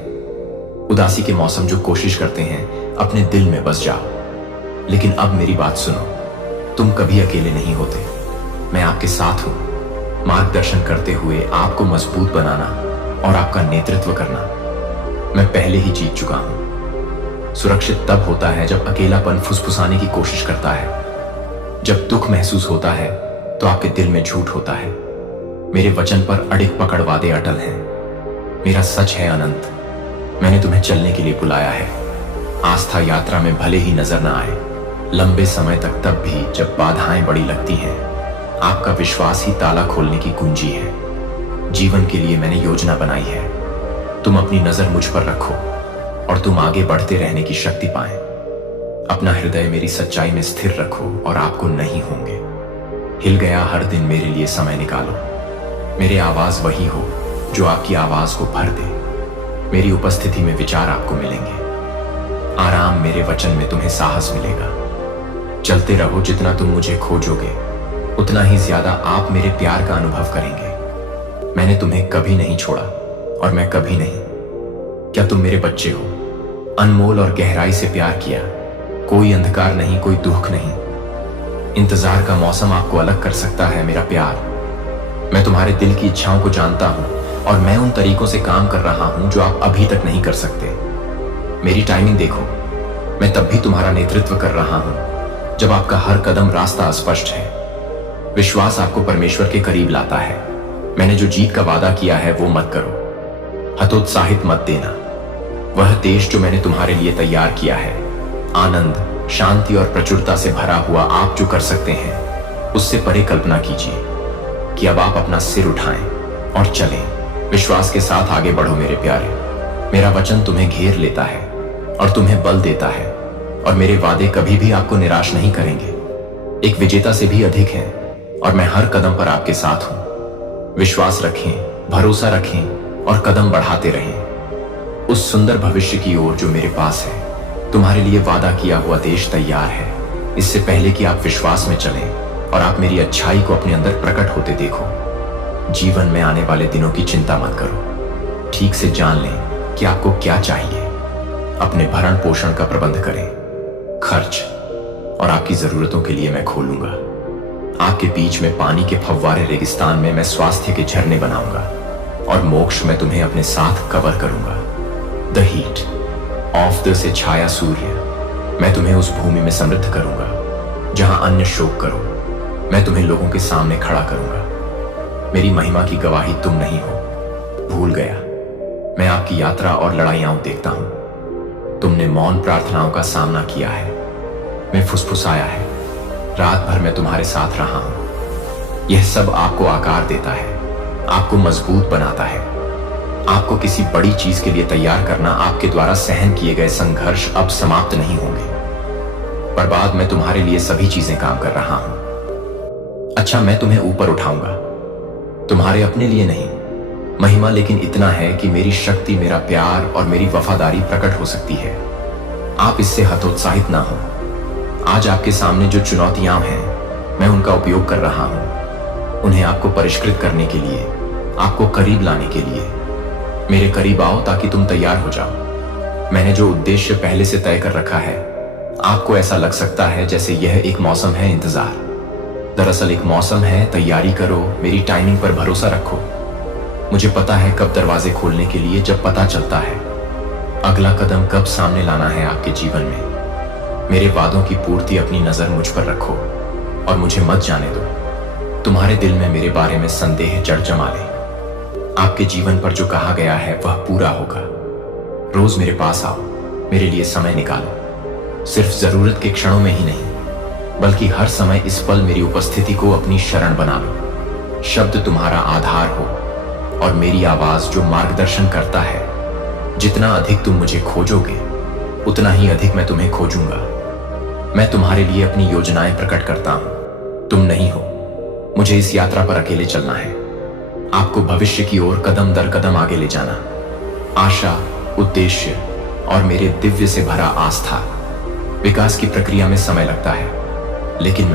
उदासी के मौसम जो कोशिश करते हैं अपने दिल में बस जाओ। लेकिन अब मेरी बात सुनो, तुम कभी अकेले नहीं होते। मैं आपके साथ हूं, मार्गदर्शन करते हुए आपको मजबूत बनाना और आपका नेतृत्व करना। मैं पहले ही जीत चुका हूं। सुरक्षित तब होता है जब अकेलापन फुसफुसाने की कोशिश करता है। जब दुख महसूस होता है तो आपके दिल में झूठ होता है। मेरे वचन पर अडिग पकड़ वादे अटल हैं। मेरा सच है अनंत। मैंने तुम्हें चलने के लिए बुलाया है। आस्था यात्रा में भले ही नजर न आए, लंबे समय तक, तब भी जब बाधाएं बड़ी लगती हैं, आपका विश्वास ही ताला खोलने की कुंजी है। जीवन के लिए मैंने योजना बनाई है। तुम अपनी नजर मुझ पर रखो और तुम आगे बढ़ते रहने की शक्ति पाएं। अपना हृदय मेरी सच्चाई में स्थिर रखो और आपको नहीं होंगे। हिल गया हर दिन मेरे लिए समय निकालो। मेरी आवाज वही हो जो आपकी आवाज को भर दे। मेरी उपस्थिति में विचार आपको मिलेंगे। आराम मेरे वचन में तुम्हें साहस मिलेगा। चलते रहो। जितना तुम मुझे खोजोगे उतना ही ज्यादा आप मेरे प्यार का अनुभव करेंगे। मैंने तुम्हें कभी नहीं छोड़ा और मैं कभी नहीं। क्या तुम मेरे बच्चे हो? अनमोल और गहराई से प्यार किया। कोई अंधकार नहीं, कोई दुख नहीं। इंतजार का मौसम आपको अलग कर सकता है मेरा प्यार। मैं तुम्हारे दिल की इच्छाओं को जानता हूं और मैं उन तरीकों से काम कर रहा हूं जो आप अभी तक नहीं कर सकते। मेरी टाइमिंग देखो। मैं तब भी तुम्हारा नेतृत्व कर रहा हूं जब आपका हर कदम रास्ता अस्पष्ट है। विश्वास आपको परमेश्वर के करीब लाता है। मैंने जो जीत का वादा किया है वो मत करो। हतोत्साहित मत देना। वह देश जो मैंने तुम्हारे लिए तैयार किया है, आनंद, शांति और प्रचुरता से भरा हुआ आप जो कर सकते हैं, उससे परे कल्पना कीजिए कि अब आप अपना सिर उठाएं और चलें। विश्वास के साथ आगे बढ़ो मेरे प्यारे। मेरा वचन तुम्हें घेर लेता है और तुम्हें बल देता है और मेरे वादे कभी भी आपको निराश नहीं करेंगे। एक विजेता से भी अधिक है और मैं हर कदम पर आपके साथ हूं। विश्वास रखें, भरोसा रखें और कदम बढ़ाते रहें उस सुंदर भविष्य की ओर जो मेरे पास है। तुम्हारे लिए वादा किया हुआ देश तैयार है। इससे पहले कि आप विश्वास में चलें और आप मेरी अच्छाई को अपने अंदर प्रकट होते देखो। जीवन में आने वाले दिनों की चिंता मत करो। ठीक से जान लें कि आपको क्या चाहिए। अपने भरण पोषण का प्रबंध करें, खर्च और आपकी जरूरतों के लिए मैं खोलूंगा। आपके बीच में पानी के फव्वारे रेगिस्तान में मैं स्वास्थ्य के झरने बनाऊंगा और मोक्ष में तुम्हें अपने साथ कवर करूंगा। द हीट ऑफ द से छाया सूर्य, मैं तुम्हें उस भूमि में समृद्ध करूंगा जहां अन्य शोक करो। मैं तुम्हें लोगों के सामने खड़ा करूंगा। मेरी महिमा की गवाही तुम नहीं हो। भूल गया, मैं आपकी यात्रा और लड़ाइयां देखता हूं। तुमने मौन प्रार्थनाओं का सामना किया है। मैं फुसफुसाया है। रात भर मैं तुम्हारे साथ रहा हूं। यह सब आपको आकार देता है, आपको मजबूत बनाता है। आपको किसी बड़ी चीज के लिए तैयार करना। आपके द्वारा सहन किए गए संघर्ष अब समाप्त नहीं होंगे। पर बाद मैं तुम्हारे लिए सभी चीजें काम कर रहा हूं। अच्छा, मैं तुम्हें ऊपर उठाऊंगा, तुम्हारे अपने लिए नहीं। महिमा लेकिन इतना है कि मेरी शक्ति, मेरा प्यार और मेरी वफादारी प्रकट हो सकती है। आप इससे हतोत्साहित ना हो। आज आपके सामने जो चुनौतियां हैं, मैं उनका उपयोग कर रहा हूं। उन्हें आपको परिष्कृत करने के लिए, आपको करीब लाने के लिए। मेरे करीब आओ ताकि तुम तैयार हो जाओ। मैंने जो उद्देश्य पहले से तय कर रखा है, आपको ऐसा लग सकता है जैसे यह एक मौसम है इंतजार। दरअसल एक मौसम है तैयारी करो। मेरी टाइमिंग पर भरोसा रखो। मुझे पता है कब दरवाजे खोलने के लिए, जब पता चलता है अगला कदम कब सामने लाना है आपके जीवन में। मेरे वादों की पूर्ति अपनी नजर मुझ पर रखो और मुझे मत जाने दो तुम्हारे दिल में मेरे बारे में संदेह जड़ जमा ले। आपके जीवन पर जो कहा गया है वह पूरा होगा। रोज मेरे पास आओ, मेरे लिए समय निकालो। सिर्फ जरूरत के क्षणों में ही नहीं, बल्कि हर समय इस पल मेरी उपस्थिति को अपनी शरण बना लो। शब्द तुम्हारा आधार हो और मेरी आवाज जो मार्गदर्शन करता है। जितना अधिक तुम मुझे खोजोगे उतना ही अधिक मैं तुम्हें खोजूंगा। मैं तुम्हारे लिए अपनी योजनाएं प्रकट करता हूं। तुम नहीं हो। मुझे इस यात्रा पर अकेले चलना है, आपको भविष्य की ओर कदम दर कदम आगे ले जाना। आशा, उद्देश्य और मेरे दिव्य से भरा आस्था। विकास की प्रक्रिया में समय लगता है, लेकिन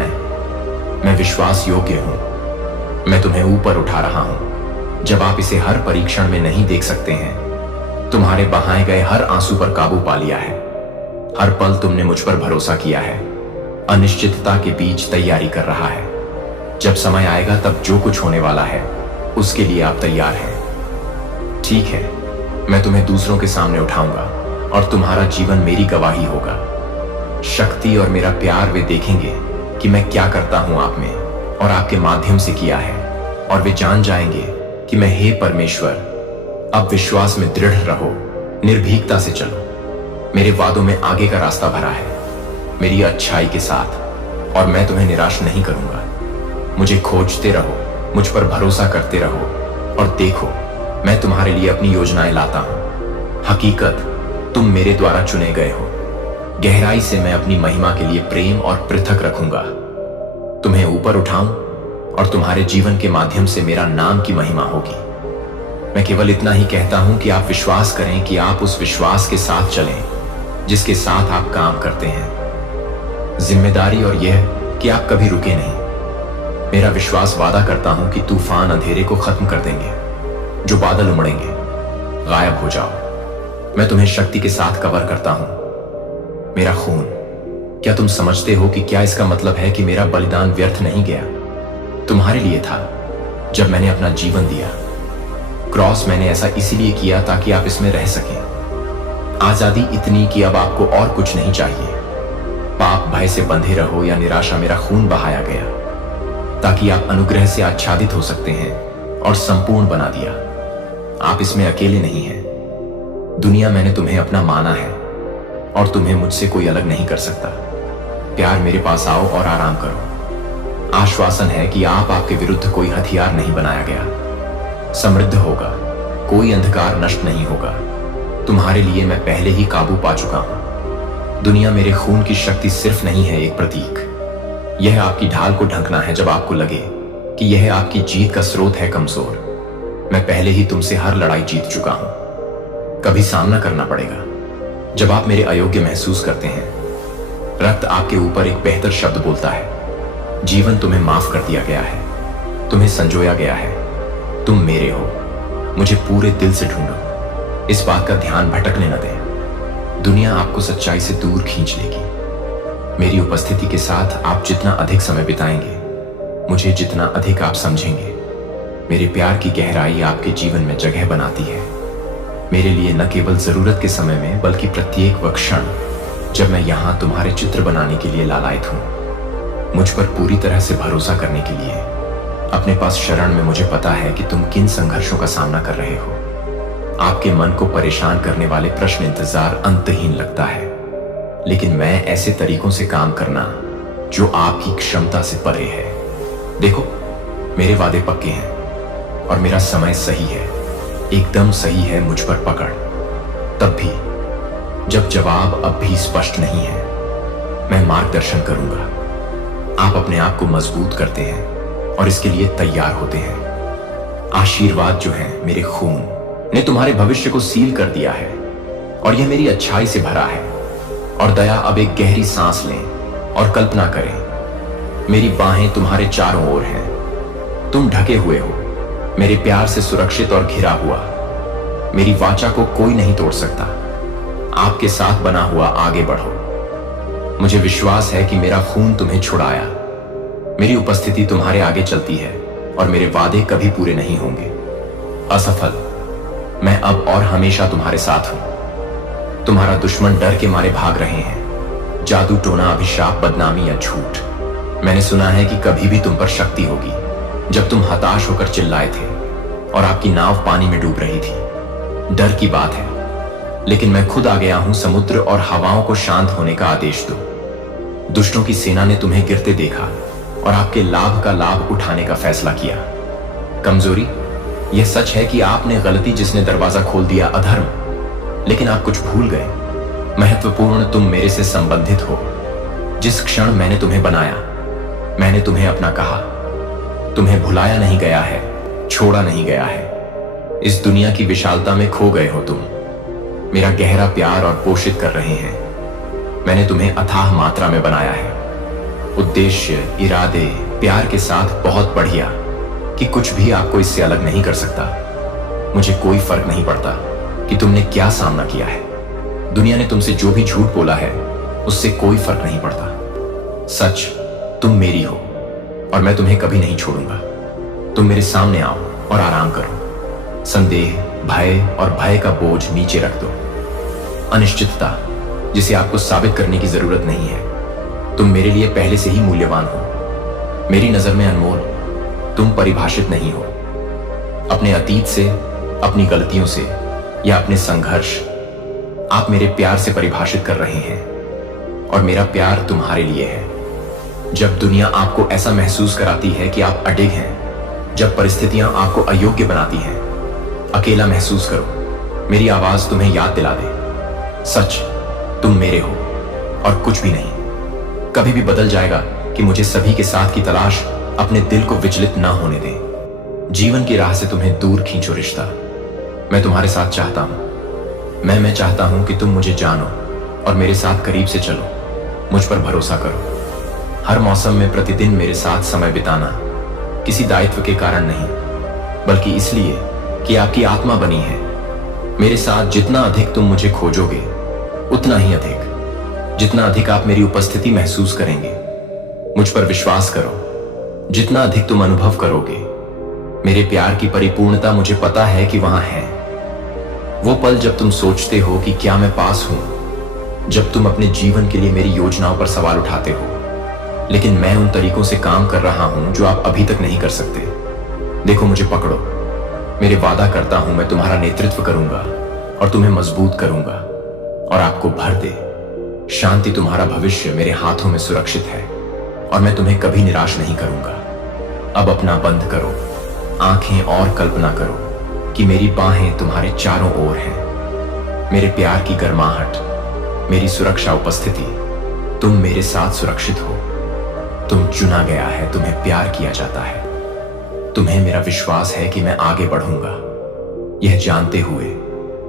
मैं विश्वास योग्य हूं। मैं तुम्हें ऊपर उठा रहा हूं। जब आप इसे हर परीक्षण में नहीं देख सकते हैं, तुम्हारे बहाए गए हर आंसू पर काबू पा लिया है। हर पल तुमने मुझ पर भरोसा किया है। अनिश्चितता के बीच तैयारी कर रहा है। जब समय आएगा तब जो कुछ होने वाला है उसके लिए आप तैयार हैं। ठीक है, मैं तुम्हें दूसरों के सामने उठाऊंगा और तुम्हारा जीवन मेरी गवाही होगा। शक्ति और मेरा प्यार वे देखेंगे कि मैं क्या करता हूं आप में और आपके माध्यम से किया है, और वे जान जाएंगे कि मैं, हे परमेश्वर, अब विश्वास में दृढ़ रहो, निर्भीकता से चलो। मेरे वादों में आगे का रास्ता भरा है, मेरी अच्छाई के साथ, और मैं तुम्हें निराश नहीं करूंगा। मुझे खोजते रहो, मुझ पर भरोसा करते रहो और देखो मैं तुम्हारे लिए अपनी योजनाएं लाता हूं। हकीकत, तुम मेरे द्वारा चुने गए हो। गहराई से मैं अपनी महिमा के लिए प्रेम और पृथक रखूंगा। तुम्हें ऊपर उठाऊं और तुम्हारे जीवन के माध्यम से मेरा नाम की महिमा होगी। मैं केवल इतना ही कहता हूं कि आप विश्वास करें कि आप उस विश्वास के साथ चलें जिसके साथ आप काम करते हैं। जिम्मेदारी और यह कि आप कभी रुके नहीं। मेरा विश्वास वादा करता हूं कि तूफान अंधेरे को खत्म कर देंगे, जो बादल उमड़ेंगे, गायब हो जाओ। मैं तुम्हें शक्ति के साथ कवर करता हूं। मेरा खून, क्या तुम समझते हो कि क्या इसका मतलब है कि मेरा बलिदान व्यर्थ नहीं गया? तुम्हारे लिए था जब मैंने अपना जीवन दिया। क्रॉस मैंने ऐसा इसीलिए किया ताकि आप इसमें रह सकें। आजादी इतनी कि अब आपको और कुछ नहीं चाहिए। पाप भय से बंधे रहो या निराशा, मेरा खून बहाया गया ताकि आप अनुग्रह से आच्छादित हो सकते हैं और संपूर्ण बना दिया। आप इसमें अकेले नहीं हैं। दुनिया, मैंने तुम्हें अपना माना है और तुम्हें मुझसे कोई अलग नहीं कर सकता। प्यार, मेरे पास आओ और आराम करो। आश्वासन है कि आपके विरुद्ध कोई हथियार नहीं बनाया गया। समृद्ध होगा, कोई अंधकार नष्ट नहीं होगा। तुम्हारे लिए मैं पहले ही काबू पा चुका हूं। दुनिया, मेरे खून की शक्ति सिर्फ नहीं है एक प्रतीक। यह आपकी ढाल को ढंकना है जब आपको लगे कि यह आपकी जीत का स्रोत है कमजोर। मैं पहले ही तुमसे हर लड़ाई जीत चुका हूं। कभी सामना करना पड़ेगा जब आप मेरे अयोग्य महसूस करते हैं। रक्त आपके ऊपर एक बेहतर शब्द बोलता है। जीवन तुम्हें माफ कर दिया गया है, तुम्हें संजोया गया है। तुम मेरे हो। मुझे पूरे दिल से ढूंढो। इस बात का ध्यान भटकने न दें। दुनिया आपको सच्चाई से दूर खींच लेगी। मेरी उपस्थिति के साथ आप जितना अधिक समय बिताएंगे, मुझे जितना अधिक आप समझेंगे। मेरे प्यार की गहराई आपके जीवन में जगह बनाती है। मेरे लिए न केवल जरूरत के समय में, बल्कि प्रत्येक वह क्षण जब मैं यहां तुम्हारे चित्र बनाने के लिए लालायित हूं। मुझ पर पूरी तरह से भरोसा करने के लिए। अपने पास शरण में मुझे पता है कि तुम किन संघर्षों का सामना कर रहे हो। आपके मन को परेशान करने वाले प्रश्न इंतजार अंतहीन लगता है, लेकिन मैं ऐसे तरीकों से काम करना जो आपकी क्षमता से परे है। देखो, मेरे वादे पक्के हैं और मेरा समय सही है, एकदम सही है मुझ पर पकड़। तब भी जब जवाब अब भी स्पष्ट नहीं है, मैं मार्गदर्शन करूंगा। आप अपने आप को मजबूत करते हैं और इसके लिए तैयार होते हैं। आशीर्वाद जो है मेरे खून ने तुम्हारे भविष्य को सील कर दिया है और यह मेरी अच्छाई से भरा है। और दया, अब एक गहरी सांस लें और कल्पना करें, मेरी बाहें तुम्हारे चारों ओर हैं। तुम ढके हुए हो, मेरे प्यार से सुरक्षित और घिरा हुआ। मेरी वाचा को कोई नहीं तोड़ सकता। आपके साथ बना हुआ आगे बढ़ो। मुझे विश्वास है कि मेरा खून तुम्हें छुड़ाया। मेरी उपस्थिति तुम्हारे आगे चलती है और मेरे वादे कभी पूरे नहीं होंगे। असफल, मैं अब और हमेशा तुम्हारे साथ हूं। तुम्हारा दुश्मन डर के मारे भाग रहे हैं। जादू, टोना, अभिशाप, बदनामी या झूठ। मैंने सुना है कि कभी भी तुम पर शक्ति होगी जब तुम हताश होकर चिल्लाए थे और आपकी नाव पानी में डूब रही थी। डर की बात है, लेकिन मैं खुद आ गया हूं। समुद्र और हवाओं को शांत होने का आदेश दो। दुष्टों की सेना ने तुम्हें गिरते देखा और आपके लाभ का लाभ उठाने का फैसला किया। कमजोरी, यह सच है कि आपने गलती जिसने दरवाजा खोल दिया, अधर्म, लेकिन आप कुछ भूल गए। महत्वपूर्ण, तुम मेरे से संबंधित हो। जिस क्षण मैंने तुम्हें बनाया, मैंने तुम्हें अपना कहा। तुम्हें भुलाया नहीं गया है, छोड़ा नहीं गया है। इस दुनिया की विशालता में खो गए हो तुम। मेरा गहरा प्यार और पोषित कर रहे हैं। मैंने तुम्हें अथाह मात्रा में बनाया है, उद्देश्य, इरादे, प्यार के साथ बहुत बढ़िया कि कुछ भी आपको इससे अलग नहीं कर सकता। मुझे कोई फर्क नहीं पड़ता कि तुमने क्या सामना किया है। दुनिया ने तुमसे जो भी झूठ बोला है, उससे कोई फर्क नहीं पड़ता। सच, तुम मेरी हो और मैं तुम्हें कभी नहीं छोड़ूंगा। तुम मेरे सामने आओ और आराम करो। संदेह, भय और भय का बोझ नीचे रख दो। अनिश्चितता, जिसे आपको साबित करने की जरूरत नहीं है। तुम मेरे लिए पहले से ही मूल्यवान हो। मेरी नजर में अनमोल। तुम परिभाषित नहीं हो अपने अतीत से, अपनी गलतियों से या अपने संघर्ष। आप मेरे प्यार से परिभाषित कर रहे हैं और मेरा प्यार तुम्हारे लिए है। जब दुनिया आपको ऐसा महसूस कराती है कि आप अडिग हैं, जब परिस्थितियां आपको अयोग्य बनाती हैं, अकेला महसूस करो। मेरी आवाज तुम्हें याद दिला दे, सच, तुम मेरे हो और कुछ भी नहीं। कभी भी बदल जाएगा कि मुझे सभी के साथ की तलाश अपने दिल को विचलित ना होने दें। जीवन की राह से तुम्हें दूर खींचो रिश्ता। मैं तुम्हारे साथ चाहता हूं। मैं चाहता हूं कि तुम मुझे जानो और मेरे साथ करीब से चलो। मुझ पर भरोसा करो। हर मौसम में प्रतिदिन मेरे साथ समय बिताना किसी दायित्व के कारण नहीं, बल्कि इसलिए कि आपकी आत्मा बनी है। मेरे साथ जितना अधिक तुम मुझे खोजोगे, उतना ही अधिक, जितना अधिक आप मेरी उपस्थिति महसूस करेंगे, मुझ पर विश्वास करो, जितना अधिक तुम अनुभव करोगे, मेरे प्यार की परिपूर्णता मुझे पता है कि वहां है। वो पल जब तुम सोचते हो कि क्या मैं पास हूं, जब तुम अपने जीवन के लिए मेरी योजनाओं पर सवाल उठाते हो, लेकिन मैं उन तरीकों से काम कर रहा हूं जो आप अभी तक नहीं कर सकते। देखो, मुझे पकड़ो, मेरे वादा करता हूं मैं तुम्हारा नेतृत्व करूंगा और तुम्हें मजबूत करूंगा और आपको भर दे। शांति, तुम्हारा भविष्य मेरे हाथों में सुरक्षित है और मैं तुम्हें कभी निराश नहीं करूंगा। अब अपना बंद करो आंखें और कल्पना करो कि मेरी बाहें तुम्हारे चारों ओर हैं। मेरे प्यार की गर्माहट, मेरी सुरक्षा उपस्थिति, तुम मेरे साथ सुरक्षित हो। तुम चुना गया है, तुम्हें प्यार किया जाता है। तुम्हें मेरा विश्वास है कि मैं आगे बढ़ूंगा, यह जानते हुए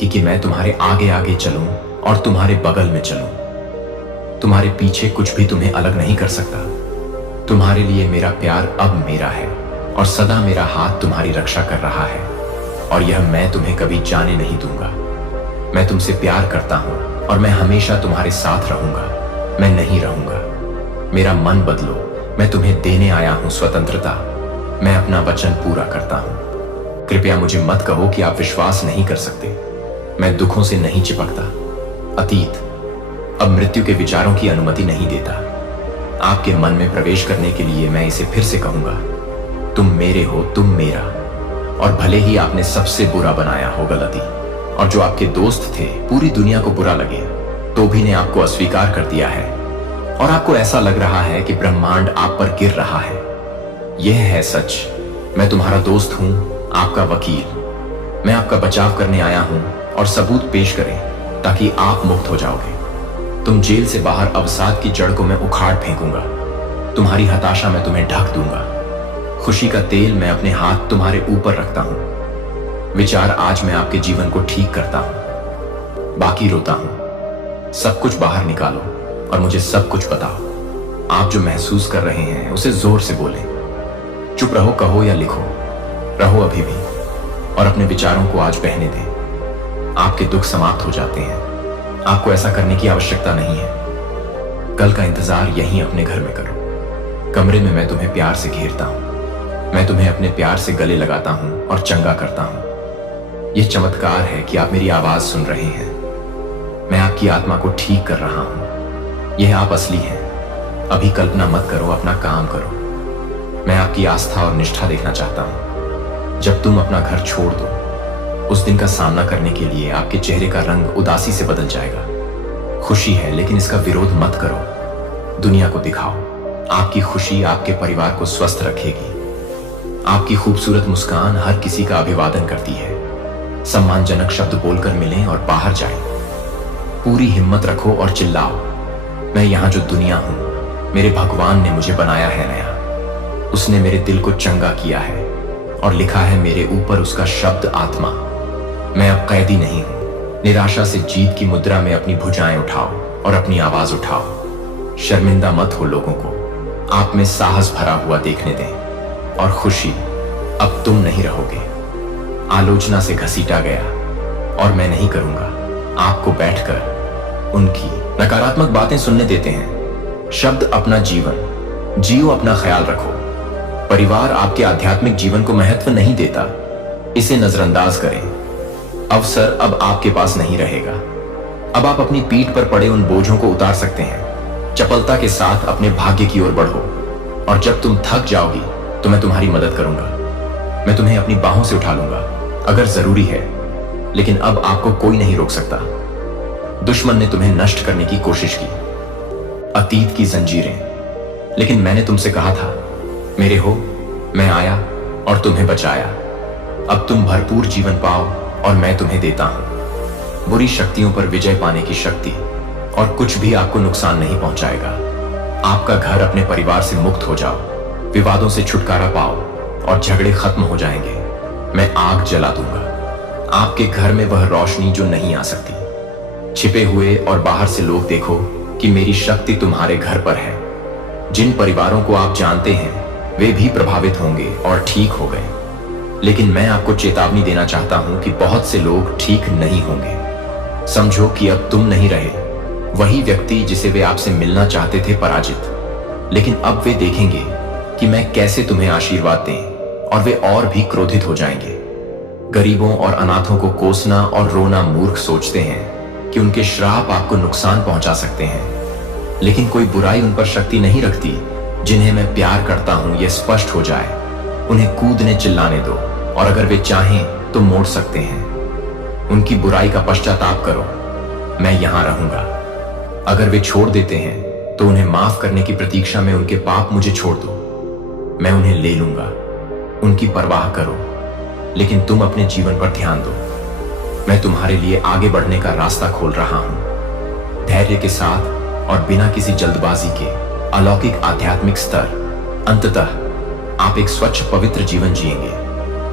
कि मैं तुम्हारे आगे आगे चलूं और तुम्हारे बगल में चलूं। तुम्हारे पीछे कुछ भी तुम्हें अलग नहीं कर सकता। तुम्हारे लिए मेरा प्यार अब मेरा है और सदा मेरा हाथ तुम्हारी रक्षा कर रहा है, और यह मैं तुम्हें कभी जाने नहीं दूंगा। मैं तुमसे प्यार करता हूं और मैं हमेशा तुम्हारे साथ रहूंगा। मैं नहीं रहूंगा। मेरा मन बदलो, मैं तुम्हें देने आया हूं स्वतंत्रता। मैं अपना वचन पूरा करता हूं। कृपया मुझे मत कहो कि आप विश्वास नहीं कर सकते। मैं दुखों से नहीं चिपकता। अतीत अब मृत्यु के विचारों की अनुमति नहीं देता। आपके मन में प्रवेश करने के लिए मैं इसे फिर से कहूंगा, तुम मेरे हो, तुम मेरा। और भले ही आपने सबसे बुरा बनाया हो गलती, और जो आपके दोस्त थे पूरी दुनिया को बुरा लगे, तो भी ने आपको अस्वीकार कर दिया है और आपको ऐसा लग रहा है कि ब्रह्मांड आप पर गिर रहा है। यह है सच। मैं तुम्हारा दोस्त हूं, आपका वकील। मैं आपका बचाव करने आया हूं और सबूत पेश करें ताकि आप मुक्त हो जाओगे। तुम जेल से बाहर अवसाद की जड़ को मैं उखाड़ फेंकूंगा। तुम्हारी हताशा मैं तुम्हें ढक दूंगा। खुशी का तेल मैं अपने हाथ तुम्हारे ऊपर रखता हूं। विचार, आज मैं आपके जीवन को ठीक करता हूं। बाकी रोता हूं। सब कुछ बाहर निकालो और मुझे सब कुछ बताओ। आप जो महसूस कर रहे हैं उसे जोर से बोलें। चुप रहो, कहो या लिखो, रहो अभी भी, और अपने विचारों को आज बहने दें। आपके दुख समाप्त हो जाते हैं। आपको ऐसा करने की आवश्यकता नहीं है। कल का इंतजार यहीं अपने घर में करो। कमरे में मैं तुम्हें प्यार से घेरता हूं। मैं तुम्हें अपने प्यार से गले लगाता हूं और चंगा करता हूं। यह चमत्कार है कि आप मेरी आवाज सुन रहे हैं। मैं आपकी आत्मा को ठीक कर रहा हूं। यह आप असली हैं। अभी कल्पना मत करो, अपना काम करो। मैं आपकी आस्था और निष्ठा देखना चाहता हूं। जब तुम अपना घर छोड़ दो, उस दिन का सामना करने के लिए आपके चेहरे का रंग उदासी से बदल जाएगा। खुशी है, लेकिन इसका विरोध मत करो। दुनिया को दिखाओ। आपकी खुशी आपके परिवार को स्वस्थ रखेगी। आपकी खूबसूरत मुस्कान हर किसी का अभिवादन करती है। सम्मानजनक शब्द बोलकर मिलें और बाहर जाएं। पूरी हिम्मत रखो और चिल्लाओ, मैं यहां जो दुनिया हूं, मेरे भगवान ने मुझे बनाया है नया। उसने मेरे दिल को चंगा किया है और लिखा है मेरे ऊपर उसका शब्द आत्मा। मैं अब कैदी नहीं हूं। निराशा से जीत की मुद्रा में अपनी भुजाएं उठाओ और अपनी आवाज उठाओ। शर्मिंदा मत हो। लोगों को आप में साहस भरा हुआ देखने दें। और खुशी, अब तुम नहीं रहोगे। आलोचना से घसीटा गया और मैं नहीं करूंगा। आपको बैठकर उनकी नकारात्मक बातें सुनने देते हैं। शब्द अपना जीवन जियो, अपना ख्याल रखो। परिवार आपके आध्यात्मिक जीवन को महत्व नहीं देता, इसे नजरअंदाज करें। अवसर अब आपके पास नहीं रहेगा। अब आप अपनी पीठ पर पड़े उन बोझों को उतार सकते हैं। चपलता के साथ अपने भाग्य की ओर बढ़ो, और जब तुम थक जाओगी तो मैं तुम्हारी मदद करूंगा। मैं तुम्हें अपनी बाहों से उठा लूंगा अगर जरूरी है, लेकिन अब आपको कोई नहीं रोक सकता। दुश्मन ने तुम्हें नष्ट करने की कोशिश की, अतीत की जंजीरें, लेकिन मैंने तुमसे कहा था, मेरे हो, मैं आया और तुम्हें बचाया। अब तुम भरपूर जीवन पाओ और मैं तुम्हें देता हूं बुरी शक्तियों पर विजय पाने की शक्ति, और कुछ भी आपको नुकसान नहीं पहुंचाएगा। आपका घर अपने परिवार से मुक्त हो जाओ, विवादों से छुटकारा पाओ और झगड़े खत्म हो जाएंगे। मैं आग जला दूंगा आपके घर में, वह रोशनी जो नहीं आ सकती। छिपे हुए और बाहर से लोग देखो कि मेरी शक्ति तुम्हारे घर पर है। जिन परिवारों को आप जानते हैं वे भी प्रभावित होंगे और ठीक हो गए, लेकिन मैं आपको चेतावनी देना चाहता हूं कि बहुत से लोग ठीक नहीं होंगे। समझो कि अब तुम नहीं रहे, वही व्यक्ति जिसे वे आपसे मिलना चाहते थे पराजित, लेकिन अब वे देखेंगे कि मैं कैसे तुम्हें आशीर्वाद दें और वे और भी क्रोधित हो जाएंगे। गरीबों और अनाथों को कोसना और रोना मूर्ख सोचते हैं कि उनके श्राप आपको नुकसान पहुंचा सकते हैं, लेकिन कोई बुराई उन पर शक्ति नहीं रखती। जिन्हें मैं प्यार करता हूं यह स्पष्ट हो जाए, उन्हें कूदने चिल्लाने दो और अगर वे चाहें तो मोड़ सकते हैं। उनकी बुराई का पश्चाताप करो, मैं यहां रहूंगा। अगर वे छोड़ देते हैं तो उन्हें माफ करने की प्रतीक्षा में उनके पाप मुझे छोड़ दो, मैं उन्हें ले लूंगा। उनकी परवाह करो, लेकिन तुम अपने जीवन पर ध्यान दो। मैं तुम्हारे लिए आगे बढ़ने का रास्ता खोल रहा हूं। धैर्य के साथ और बिना किसी जल्दबाजी के अलौकिक आध्यात्मिक स्तर। अंततः आप एक स्वच्छ पवित्र जीवन जिएंगे।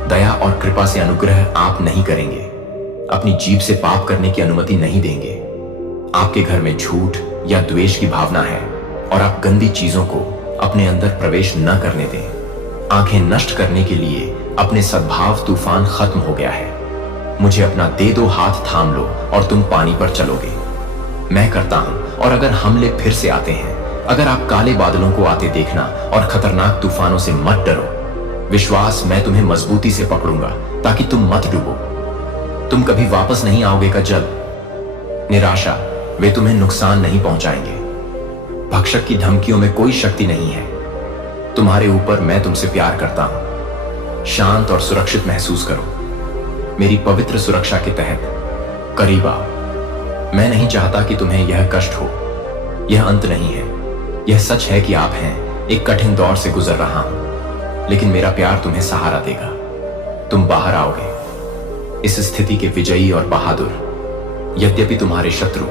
दया और कृपा से अनुग्रह आप नहीं करेंगे, अपनी जीभ से पाप करने की अनुमति नहीं देंगे। आपके घर में झूठ या द्वेष की भावना है और आप गंदी चीजों को अपने अंदर प्रवेश न करने दें। आंखें नष्ट करने के लिए अपने सद्भाव तूफान खत्म हो गया है। मुझे अपना दे दो हाथ थाम लो और तुम पानी पर चलोगे। मैं करता हूं, और अगर हमले फिर से आते हैं, अगर आप काले बादलों को आते देखना और खतरनाक तूफानों से मत डरो। विश्वास, मैं तुम्हें मजबूती से पकड़ूंगा ताकि तुम मत डूबो। तुम कभी वापस नहीं आओगे का जल। निराशा, वे तुम्हें नुकसान नहीं पहुंचाएंगे। भक्षक की धमकियों में कोई शक्ति नहीं है। तुम्हारे ऊपर मैं तुमसे प्यार करता हूं। शांत और सुरक्षित महसूस करो मेरी पवित्र सुरक्षा के तहत। करीब आओ। मैं नहीं चाहता कि तुम्हें यह कष्ट हो। यह अंत नहीं है। यह सच है कि आप हैं एक कठिन दौर से गुजर रहा हूं, लेकिन मेरा प्यार तुम्हें सहारा देगा। तुम बाहर आओगे, इस स्थिति के विजयी और बहादुर। यद्यपि तुम्हारे शत्रु,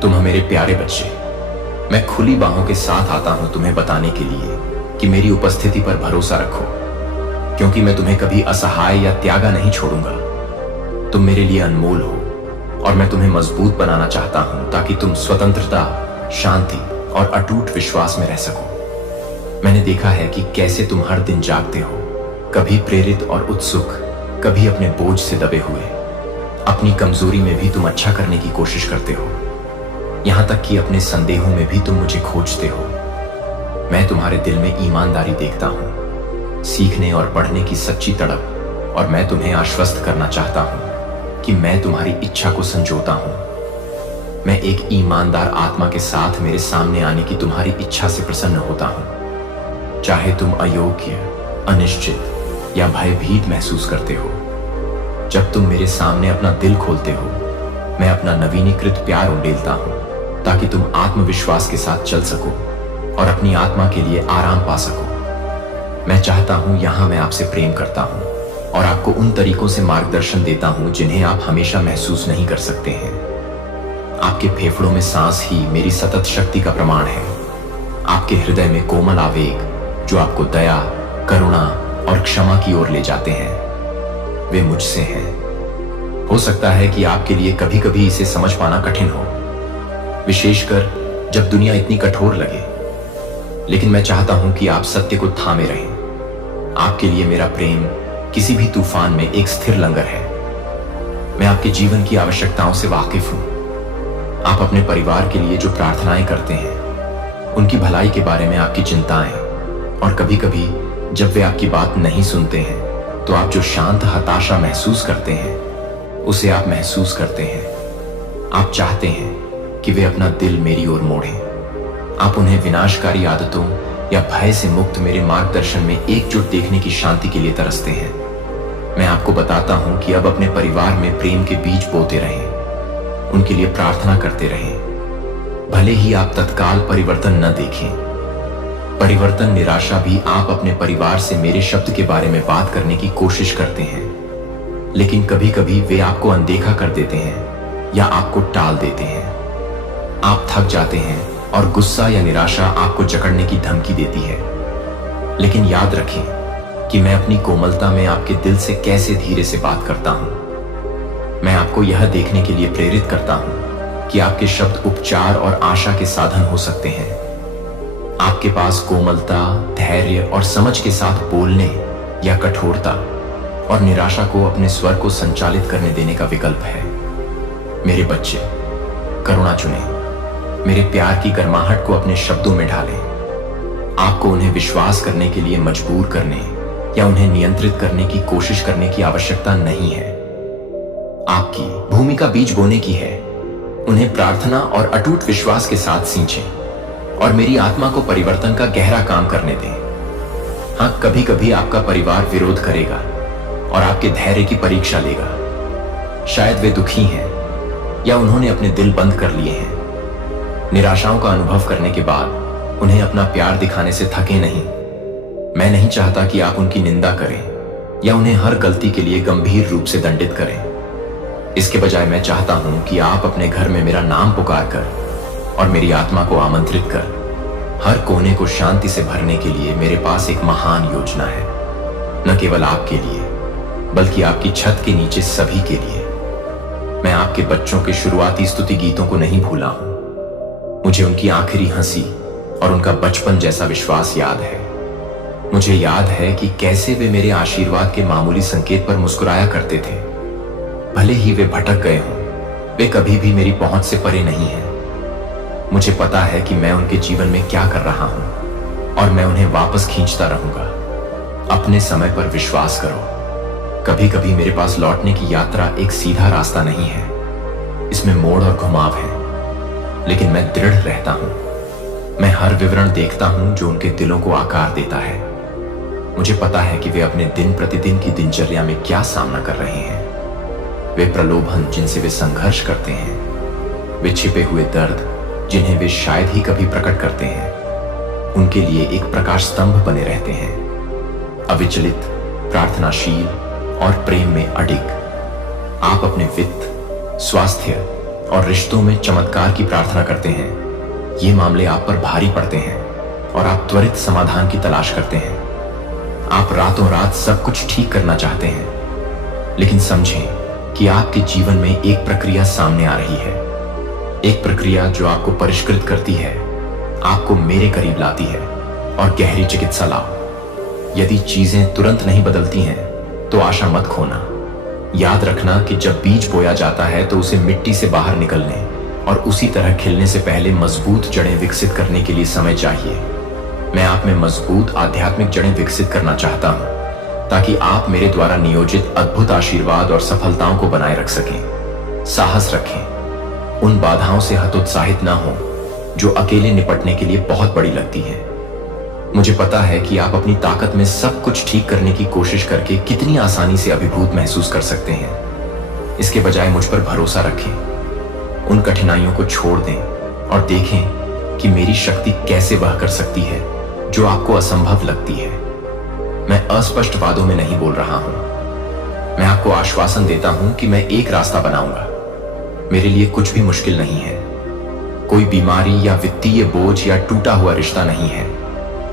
तुम मेरे प्यारे बच्चे। मैं खुली बाहों के साथ आता हूं तुम्हें बताने के लिए कि मेरी उपस्थिति पर भरोसा रखो, क्योंकि मैं तुम्हें कभी असहाय या त्यागा नहीं छोड़ूंगा। तुम मेरे लिए अनमोल हो और मैं तुम्हें मजबूत बनाना चाहता हूं ताकि तुम स्वतंत्रता, शांति और अटूट विश्वास में रह सको। मैंने देखा है कि कैसे तुम हर दिन जागते हो, कभी प्रेरित और उत्सुक, कभी अपने बोझ से दबे हुए। अपनी कमजोरी में भी तुम अच्छा करने की कोशिश करते हो, यहां तक कि अपने संदेहों में भी तुम मुझे खोजते हो। मैं तुम्हारे दिल में ईमानदारी देखता हूं, सीखने और पढ़ने की सच्ची तड़प, और मैं तुम्हें आश्वस्त करना चाहता हूं कि मैं तुम्हारी इच्छा को संजोता हूं। मैं एक ईमानदार आत्मा के साथ मेरे सामने आने की तुम्हारी इच्छा से प्रसन्न होता हूं। चाहे तुम अयोग्य, अनिश्चित या भयभीत महसूस करते हो, जब तुम मेरे सामने अपना दिल खोलते हो, मैं अपना नवीनीकृत प्यार उंडेलता हूं ताकि तुम आत्मविश्वास के साथ चल सको और अपनी आत्मा के लिए आराम पा सको। मैं चाहता हूं यहां मैं आपसे प्रेम करता हूं और आपको उन तरीकों से मार्गदर्शन देता हूं जिन्हें आप हमेशा महसूस नहीं कर सकते हैं। आपके फेफड़ों में सांस ही मेरी सतत शक्ति का प्रमाण है। आपके हृदय में कोमल आवेग जो आपको दया, करुणा और क्षमा की ओर ले जाते हैं, वे मुझसे हैं। हो सकता है कि आपके लिए कभी कभी इसे समझ पाना कठिन हो, विशेषकर जब दुनिया इतनी कठोर लगे, लेकिन मैं चाहता हूं कि आप सत्य को थामे रहें। आपके लिए मेरा प्रेम किसी भी तूफान में एक स्थिर लंगर है। मैं आपके जीवन की आवश्यकताओं से वाकिफ हूं। आप अपने परिवार के लिए जो प्रार्थनाएं करते हैं, उनकी भलाई के बारे में आपकी चिंताएं, और कभी कभी जब वे आपकी बात नहीं सुनते हैं तो आप जो शांत हताशा महसूस करते हैं, उसे आप महसूस करते हैं। आप चाहते हैं कि वे अपना दिल मेरी ओर मोड़ें। आप उन्हें विनाशकारी आदतों या भय से मुक्त मेरे मार्गदर्शन में एकजुट देखने की शांति के लिए तरसते हैं। मैं आपको बताता हूं कि अब अपने परिवार में प्रेम के बीज बोते रहें, उनके लिए प्रार्थना करते रहें। भले ही आप तत्काल परिवर्तन न देखें, परिवर्तन निराशा भी आप अपने परिवार से मेरे शब्द के बारे में बात करने की कोशिश करते हैं, लेकिन कभी कभी वे आपको अनदेखा कर देते हैं या आपको टाल देते हैं। आप थक जाते हैं और गुस्सा या निराशा आपको जकड़ने की धमकी देती है, लेकिन याद रखें कि मैं अपनी कोमलता में आपके दिल से कैसे धीरे से बात करता हूं। मैं आपको यह देखने के लिए प्रेरित करता हूं कि आपके शब्द उपचार और आशा के साधन हो सकते हैं। आपके पास कोमलता, धैर्य और समझ के साथ बोलने या कठोरता और निराशा को अपने स्वर को संचालित करने देने का विकल्प है। मेरे बच्चे, करुणा चुनें, मेरे प्यार की गर्माहट को अपने शब्दों में ढालें। आपको उन्हें विश्वास करने के लिए मजबूर करने या उन्हें नियंत्रित करने की कोशिश करने की आवश्यकता नहीं है। आपकी भूमिका बीज बोने की है। उन्हें प्रार्थना और अटूट विश्वास के साथ सींचें और मेरी आत्मा को परिवर्तन का गहरा काम करने दें। हाँ, कभी कभी आपका परिवार विरोध करेगा और आपके धैर्य की परीक्षा लेगा। शायद वे दुखी हैं या उन्होंने अपने दिल बंद कर लिए हैं। निराशाओं का अनुभव करने के बाद उन्हें अपना प्यार दिखाने से थके नहीं। मैं नहीं चाहता कि आप उनकी निंदा करें या उन्हें हर गलती के लिए गंभीर रूप से दंडित करें। इसके बजाय मैं चाहता हूं कि आप अपने घर में मेरा नाम पुकार कर और मेरी आत्मा को आमंत्रित कर हर कोने को शांति से भरने के लिए मेरे पास एक महान योजना है। न केवल आपके लिए, बल्कि आपकी छत के नीचे सभी के लिए। मैं आपके बच्चों के शुरुआती स्तुति गीतों को नहीं भूला हूं। मुझे उनकी आखिरी हंसी और उनका बचपन जैसा विश्वास याद है। मुझे याद है कि कैसे वे मेरे आशीर्वाद के मामूली संकेत पर मुस्कुराया करते थे। भले ही वे भटक गए हों, वे कभी भी मेरी पहुंच से परे नहीं हैं। मुझे पता है कि मैं उनके जीवन में क्या कर रहा हूं और मैं उन्हें वापस खींचता रहूंगा। अपने समय पर विश्वास करो। कभी कभी मेरे पास लौटने की यात्रा एक सीधा रास्ता नहीं है। इसमें मोड़ और घुमाव है, लेकिन मैं दृढ़ रहता हूं। मैं हर विवरण देखता हूं जो उनके दिलों को आकार देता है। मुझे पता है कि वे अपने दिन प्रतिदिन की दिनचर्या में क्या सामना कर रहे हैं। वे प्रलोभन जिनसे वे संघर्ष करते हैं, वे छिपे हुए दर्द जिन्हें वे शायद ही कभी प्रकट करते हैं, उनके लिए एक प्रकाश स्तंभ बने रहते हैं। अविचलित, प्रार्थनाशील और प्रेम में अडिग। आप अपने वित्त, स्वास्थ्य और रिश्तों में चमत्कार की प्रार्थना करते हैं। ये मामले आप पर भारी पड़ते हैं और आप त्वरित समाधान की तलाश करते हैं। आप रातों रात सब कुछ ठीक करना चाहते हैं, लेकिन समझें कि आपके जीवन में एक प्रक्रिया सामने आ रही है। एक प्रक्रिया जो आपको परिष्कृत करती है, आपको मेरे करीब लाती है और गहरी चिकित्सा लाओ। यदि चीजें तुरंत नहीं बदलती हैं, तो आशा मत खोना। याद रखना कि जब बीज बोया जाता है तो उसे मिट्टी से बाहर निकलने और उसी तरह खिलने से पहले मजबूत जड़ें विकसित करने के लिए समय चाहिए। मैं आप में मजबूत आध्यात्मिक जड़ें विकसित करना चाहता हूं, ताकि आप मेरे द्वारा नियोजित अद्भुत आशीर्वाद और सफलताओं को बनाए रख सकें। साहस रखें, उन बाधाओं से हतोत्साहित ना हो जो अकेले निपटने के लिए बहुत बड़ी लगती हैं। मुझे पता है कि आप अपनी ताकत में सब कुछ ठीक करने की कोशिश करके कितनी आसानी से अभिभूत महसूस कर सकते हैं। इसके बजाय मुझ पर भरोसा रखें। उन कठिनाइयों को छोड़ दें और देखें कि मेरी शक्ति कैसे वह कर सकती है जो आपको असंभव लगती है। मैं अस्पष्ट वादों में नहीं बोल रहा हूं। मैं आपको आश्वासन देता हूं कि मैं एक रास्ता बनाऊंगा। मेरे लिए कुछ भी मुश्किल नहीं है। कोई बीमारी या वित्तीय बोझ या टूटा हुआ रिश्ता नहीं है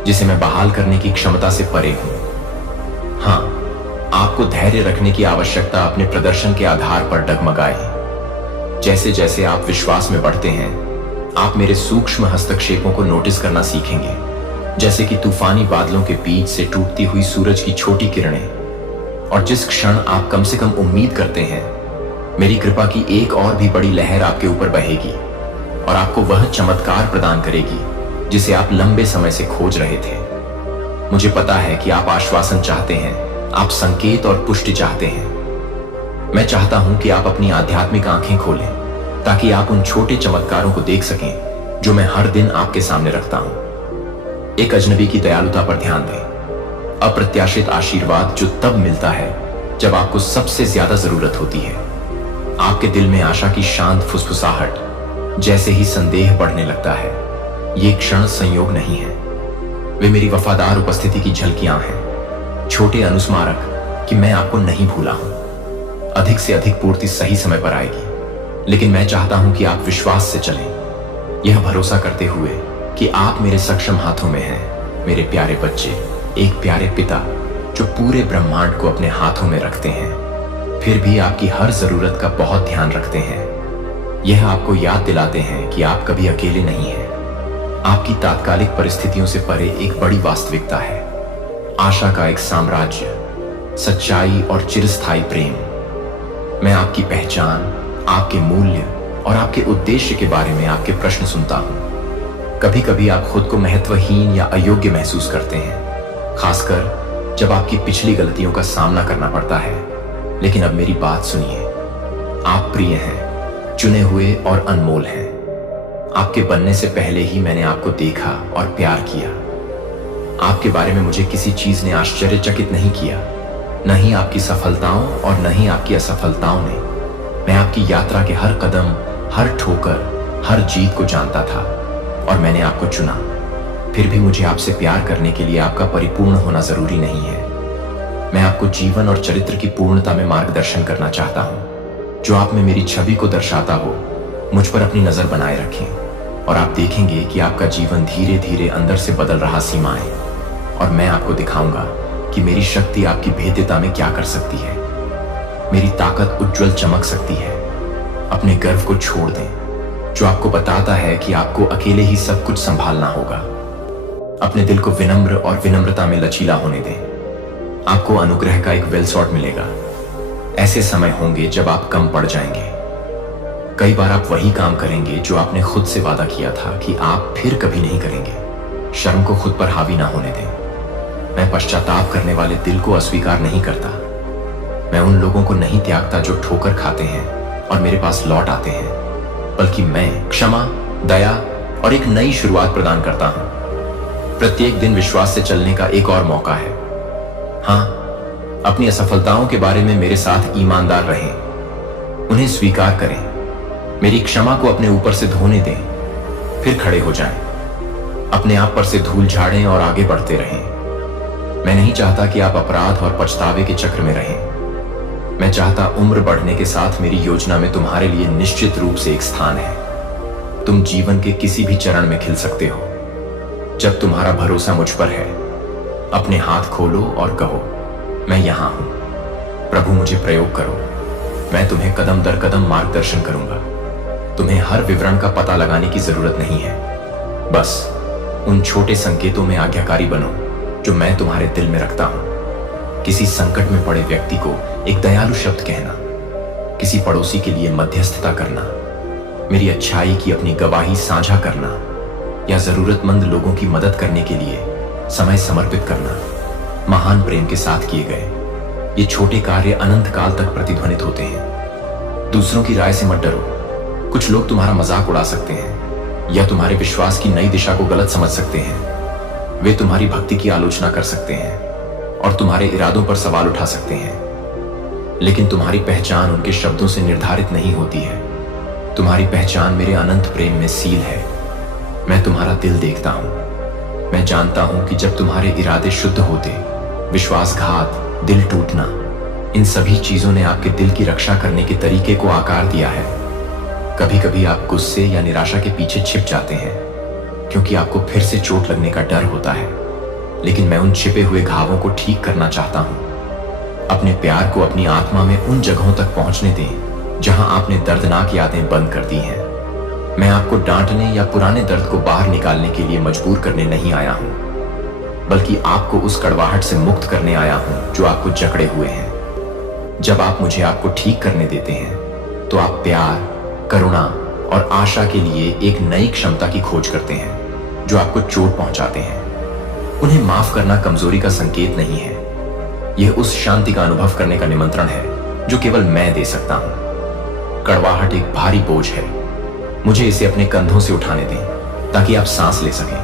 जिसे मैं बहाल करने की क्षमता से परे हूं। हां, आपको धैर्य रखने की आवश्यकता अपने प्रदर्शन के आधार पर डगमगाए। जैसे जैसे आप विश्वास में बढ़ते हैं, आप मेरे सूक्ष्म हस्तक्षेपों को नोटिस करना सीखेंगे, जैसे कि तूफानी बादलों के बीच से टूटती हुई सूरज की छोटी किरणें। और जिस क्षण आप कम से कम उम्मीद करते हैं, मेरी कृपा की एक और भी बड़ी लहर आपके ऊपर बहेगी और आपको वह चमत्कार प्रदान करेगी जिसे आप लंबे समय से खोज रहे थे। मुझे पता है कि आप आश्वासन चाहते हैं, आप संकेत और पुष्टि चाहते हैं। मैं चाहता हूं कि आप अपनी आध्यात्मिक आंखें खोलें ताकि आप उन छोटे चमत्कारों को देख सकें जो मैं हर दिन आपके सामने रखता हूं। एक अजनबी की दयालुता पर ध्यान दें। अप्रत्याशित आशीर्वाद जो तब मिलता है जब आपको सबसे ज्यादा जरूरत होती है। आपके दिल में आशा की शांत फुसफुसाहट जैसे ही संदेह बढ़ने लगता है। ये क्षण संयोग नहीं है, वे मेरी वफादार उपस्थिति की झलकियां हैं, छोटे अनुस्मारक कि मैं आपको नहीं भूला हूं। अधिक से अधिक पूर्ति सही समय पर आएगी, लेकिन मैं चाहता हूं कि आप विश्वास से चलें, यह भरोसा करते हुए कि आप मेरे सक्षम हाथों में हैं। मेरे प्यारे बच्चे, एक प्यारे पिता जो पूरे ब्रह्मांड को अपने हाथों में रखते हैं, फिर भी आपकी हर जरूरत का बहुत ध्यान रखते हैं। यह आपको याद दिलाते हैं कि आप कभी अकेले नहीं हैं। आपकी तात्कालिक परिस्थितियों से परे एक बड़ी वास्तविकता है, आशा का एक साम्राज्य, सच्चाई और चिरस्थायी प्रेम। मैं आपकी पहचान, आपके मूल्य और आपके उद्देश्य के बारे में आपके प्रश्न सुनता हूं। कभी कभी आप खुद को महत्वहीन या अयोग्य महसूस करते हैं, खासकर जब आपकी पिछली गलतियों का सामना करना पड़ता है। लेकिन अब मेरी बात सुनिए, आप प्रिय हैं, चुने हुए और अनमोल हैं। आपके बनने से पहले ही मैंने आपको देखा और प्यार किया। आपके बारे में मुझे किसी चीज ने आश्चर्यचकित नहीं किया, न ही आपकी सफलताओं और न ही आपकी असफलताओं ने। मैं आपकी यात्रा के हर कदम, हर ठोकर, हर जीत को जानता था और मैंने आपको चुना। फिर भी मुझे आपसे प्यार करने के लिए आपका परिपूर्ण होना जरूरी नहीं है। मैं आपको जीवन और चरित्र की पूर्णता में मार्गदर्शन करना चाहता हूं। जो आप में मेरी छवि को दर्शाता हो, मुझ पर अपनी नजर बनाए रखें और आप देखेंगे कि आपका जीवन धीरे धीरे अंदर से बदल रहा सीमाएं। और मैं आपको दिखाऊंगा कि मेरी शक्ति आपकी भेद्यता में क्या कर सकती है। मेरी ताकत उज्जवल चमक सकती है। अपने गर्व को छोड़ दें जो आपको बताता है कि आपको अकेले ही सब कुछ संभालना होगा। अपने दिल को विनम्र और विनम्रता में लचीला होने दें। आपको अनुग्रह का एक वेल शॉट मिलेगा। ऐसे समय होंगे जब आप कम पड़ जाएंगे। कई बार आप वही काम करेंगे जो आपने खुद से वादा किया था कि आप फिर कभी नहीं करेंगे। शर्म को खुद पर हावी ना होने दें। मैं पश्चाताप करने वाले दिल को अस्वीकार नहीं करता। मैं उन लोगों को नहीं त्यागता जो ठोकर खाते हैं और मेरे पास लौट आते हैं, बल्कि मैं क्षमा, दया और एक नई शुरुआत प्रदान करता हूं। प्रत्येक दिन विश्वास से चलने का एक और मौका है। हाँ, अपनी असफलताओं के बारे में मेरे साथ ईमानदार रहें, उन्हें स्वीकार करें, मेरी क्षमा को अपने ऊपर से धोने दें, फिर खड़े हो जाएं, अपने आप पर से धूल झाड़ें और आगे बढ़ते रहें। मैं नहीं चाहता कि आप अपराध और पछतावे के चक्र में रहें। मैं चाहता उम्र बढ़ने के साथ मेरी योजना में तुम्हारे लिए निश्चित रूप से एक स्थान है। तुम जीवन के किसी भी चरण में खिल सकते हो जब तुम्हारा भरोसा मुझ पर है। अपने हाथ खोलो और कहो, मैं यहां हूं, प्रभु मुझे प्रयोग करो। मैं तुम्हें कदम दर कदम मार्गदर्शन करूंगा। तुम्हें हर विवरण का पता लगाने की जरूरत नहीं है। बस उन छोटे संकेतों में आज्ञाकारी बनो जो मैं तुम्हारे दिल में रखता हूं। किसी संकट में पड़े व्यक्ति को एक दयालु शब्द कहना, किसी पड़ोसी के लिए मध्यस्थता करना, मेरी अच्छाई की अपनी गवाही साझा करना या जरूरतमंद लोगों की मदद करने के लिए समय समर्पित करना, महान प्रेम के साथ किए गए ये छोटे कार्य अनंत काल तक प्रतिध्वनित होते हैं। दूसरों की राय से मत डरो। कुछ लोग तुम्हारा मजाक उड़ा सकते हैं या तुम्हारे विश्वास की नई दिशा को गलत समझ सकते हैं। वे तुम्हारी भक्ति की आलोचना कर सकते हैं और तुम्हारे इरादों पर सवाल उठा सकते हैं, लेकिन तुम्हारी पहचान उनके शब्दों से निर्धारित नहीं होती है। तुम्हारी पहचान मेरे अनंत प्रेम में सील है। मैं तुम्हारा दिल देखता हूं। मैं जानता हूं कि जब तुम्हारे इरादे शुद्ध होते, विश्वासघात, दिल टूटना, इन सभी चीजों ने आपके दिल की रक्षा करने के तरीके को आकार दिया है। कभी कभी आप गुस्से या निराशा के पीछे छिप जाते हैं क्योंकि आपको फिर से चोट लगने का डर होता है, लेकिन मैं उन छिपे हुए घावों को ठीक करना चाहता हूं। अपने प्यार को अपनी आत्मा में उन जगहों तक पहुंचने दें जहां आपने दर्दनाक यादें बंद कर दी हैं। मैं आपको डांटने या पुराने दर्द को बाहर निकालने के लिए मजबूर करने नहीं आया हूं, बल्कि आपको उस कड़वाहट से मुक्त करने आया हूं जो आपको जकड़े हुए हैं। जब आप मुझे आपको ठीक करने देते हैं तो आप प्यार, करुणा और आशा के लिए एक नई क्षमता की खोज करते हैं जो आपको चोट पहुंचाते हैं। उन्हें माफ करना कमजोरी का संकेत नहीं है, यह उस शांति का अनुभव करने का निमंत्रण है जो केवल मैं दे सकता हूं। कड़वाहट एक भारी बोझ है, मुझे इसे अपने कंधों से उठाने दें ताकि आप सांस ले सकें,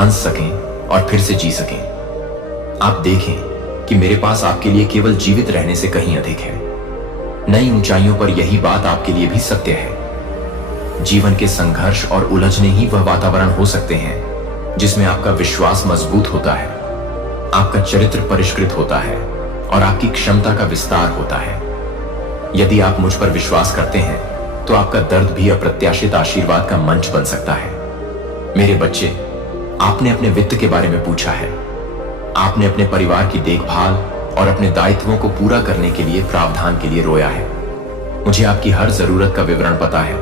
हंस सकें और फिर से जी सकें। आप देखें कि मेरे पास आपके लिए केवल जीवित रहने से कहीं अधिक है। नई ऊंचाइयों पर यही बात आपके लिए भी सत्य है। जीवन के संघर्ष और उलझने ही वह वातावरण हो सकते हैं जिसमें आपका विश्वास मजबूत होता है, आपका चरित्र परिष्कृत होता है और आपकी क्षमता का विस्तार होता है। यदि आप मुझ पर विश्वास करते हैं तो आपका दर्द भी अप्रत्याशित आशीर्वाद का मंच बन सकता है। मेरे बच्चे, आपने अपने वित्त के बारे में पूछा है। आपने अपने परिवार की देखभाल और अपने दायित्वों को पूरा करने के लिए प्रावधान के लिए रोया है। मुझे आपकी हर जरूरत का विवरण पता है।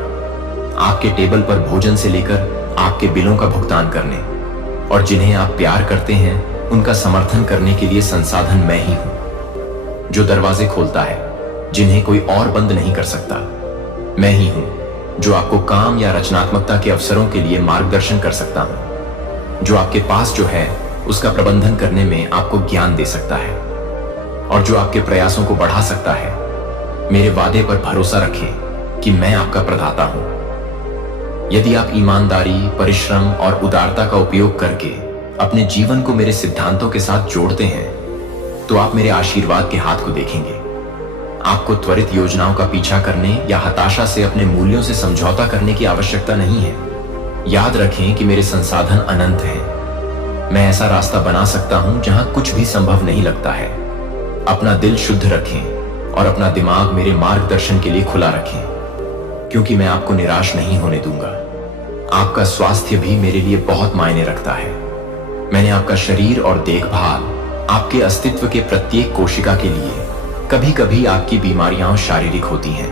आपके टेबल पर भोजन से लेकर आपके बिलों का भुगतान करने, और जिन्हें आप प्यार करते हैं उनका समर्थन करने के लिए संसाधन मैं ही हूं। जो दरवाजे खोलता है जिन्हें कोई और बंद नहीं कर सकता, मैं ही हूं। जो आपको काम या रचनात्मकता के अवसरों के लिए मार्गदर्शन कर सकता हूं। जो आपके पास जो है उसका प्रबंधन करने में आपको ज्ञान दे सकता है, और जो आपके प्रयासों को बढ़ा सकता है। मेरे वादे पर भरोसा रखें कि मैं आपका प्रदाता हूं। यदि आप ईमानदारी, परिश्रम और उदारता का उपयोग करके अपने जीवन को मेरे सिद्धांतों के साथ जोड़ते हैं, तो आप मेरे आशीर्वाद के हाथ को देखेंगे। आपको त्वरित योजनाओं का पीछा करने या हताशा से अपने मूल्यों से समझौता करने की आवश्यकता नहीं है। याद रखें कि मेरे संसाधन अनंत हैं। मैं ऐसा रास्ता बना सकता हूं जहां कुछ भी संभव नहीं लगता है। अपना दिल शुद्ध रखें और अपना दिमाग मेरे मार्गदर्शन के लिए खुला रखें, क्योंकि मैं आपको निराश नहीं होने दूंगा। आपका स्वास्थ्य भी मेरे लिए बहुत मायने रखता है। मैंने आपका शरीर और देखभाल, आपके अस्तित्व के प्रत्येक कोशिका के लिए। कभी कभी आपकी बीमारियां शारीरिक होती हैं,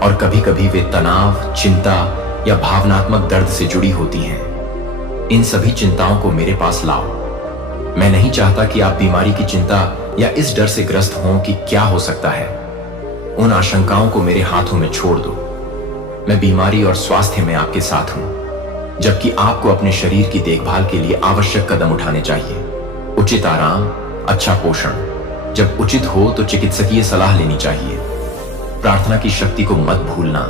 और कभी कभी वे तनाव, चिंता या भावनात्मक दर्द से जुड़ी होती हैं। इन सभी चिंताओं को मेरे पास लाओ। मैं नहीं चाहता कि आप बीमारी की चिंता या इस डर से ग्रस्त हों कि क्या हो सकता है। उन आशंकाओं को मेरे हाथों में छोड़ दो। मैं बीमारी और स्वास्थ्य में आपके साथ हूं, जबकि आपको अपने शरीर की देखभाल के लिए आवश्यक कदम उठाने चाहिए। उचित आराम, अच्छा पोषण, जब उचित हो तो चिकित्सकीय सलाह लेनी चाहिए। प्रार्थना की शक्ति को मत भूलना।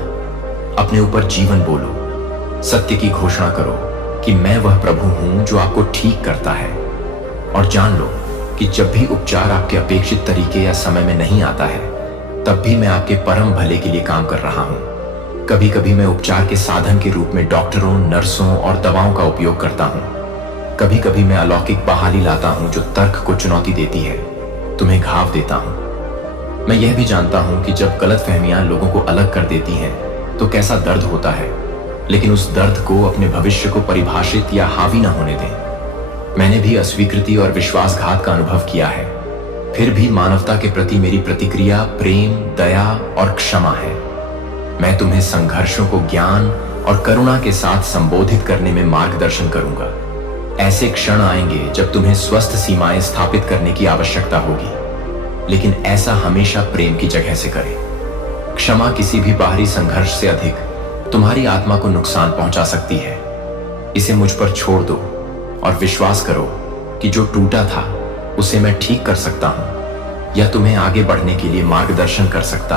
अपने ऊपर जीवन बोलो। सत्य की घोषणा करो कि मैं वह प्रभु हूं जो आपको ठीक करता है। और जान लो कि जब भी उपचार आपके अपेक्षित तरीके या समय में नहीं आता है, तब भी मैं आपके परम भले के लिए काम कर रहा हूं। कभी कभी मैं उपचार के साधन के रूप में डॉक्टरों, नर्सों और दवाओं का उपयोग करता हूं। कभी कभी मैं अलौकिक बहाली लाता हूं जो तर्क को चुनौती देती है, तुम्हें घाव देता हूं। मैं यह भी जानता हूं कि जब गलतफहमियां लोगों को अलग कर देती हैं तो कैसा दर्द होता है, लेकिन उस दर्द को अपने भविष्य को परिभाषित या हावी न होने दें। मैंने भी अस्वीकृति और विश्वासघात का अनुभव किया है, फिर भी मानवता के प्रति मेरी प्रतिक्रिया प्रेम, दया और क्षमा है। मैं तुम्हें संघर्षों को ज्ञान और करुणा के साथ संबोधित करने में मार्गदर्शन करूंगा। ऐसे क्षण आएंगे जब तुम्हें स्वस्थ सीमाएं स्थापित करने की आवश्यकता होगी, लेकिन ऐसा हमेशा प्रेम की जगह से करें। क्षमा किसी भी बाहरी संघर्ष से अधिक तुम्हारी आत्मा को नुकसान पहुंचा सकती है। इसे मुझ पर छोड़ दो और विश्वास करो कि जो टूटा था उसे मैं ठीक कर सकता हूं, या तुम्हें आगे बढ़ने के लिए मार्गदर्शन कर सकता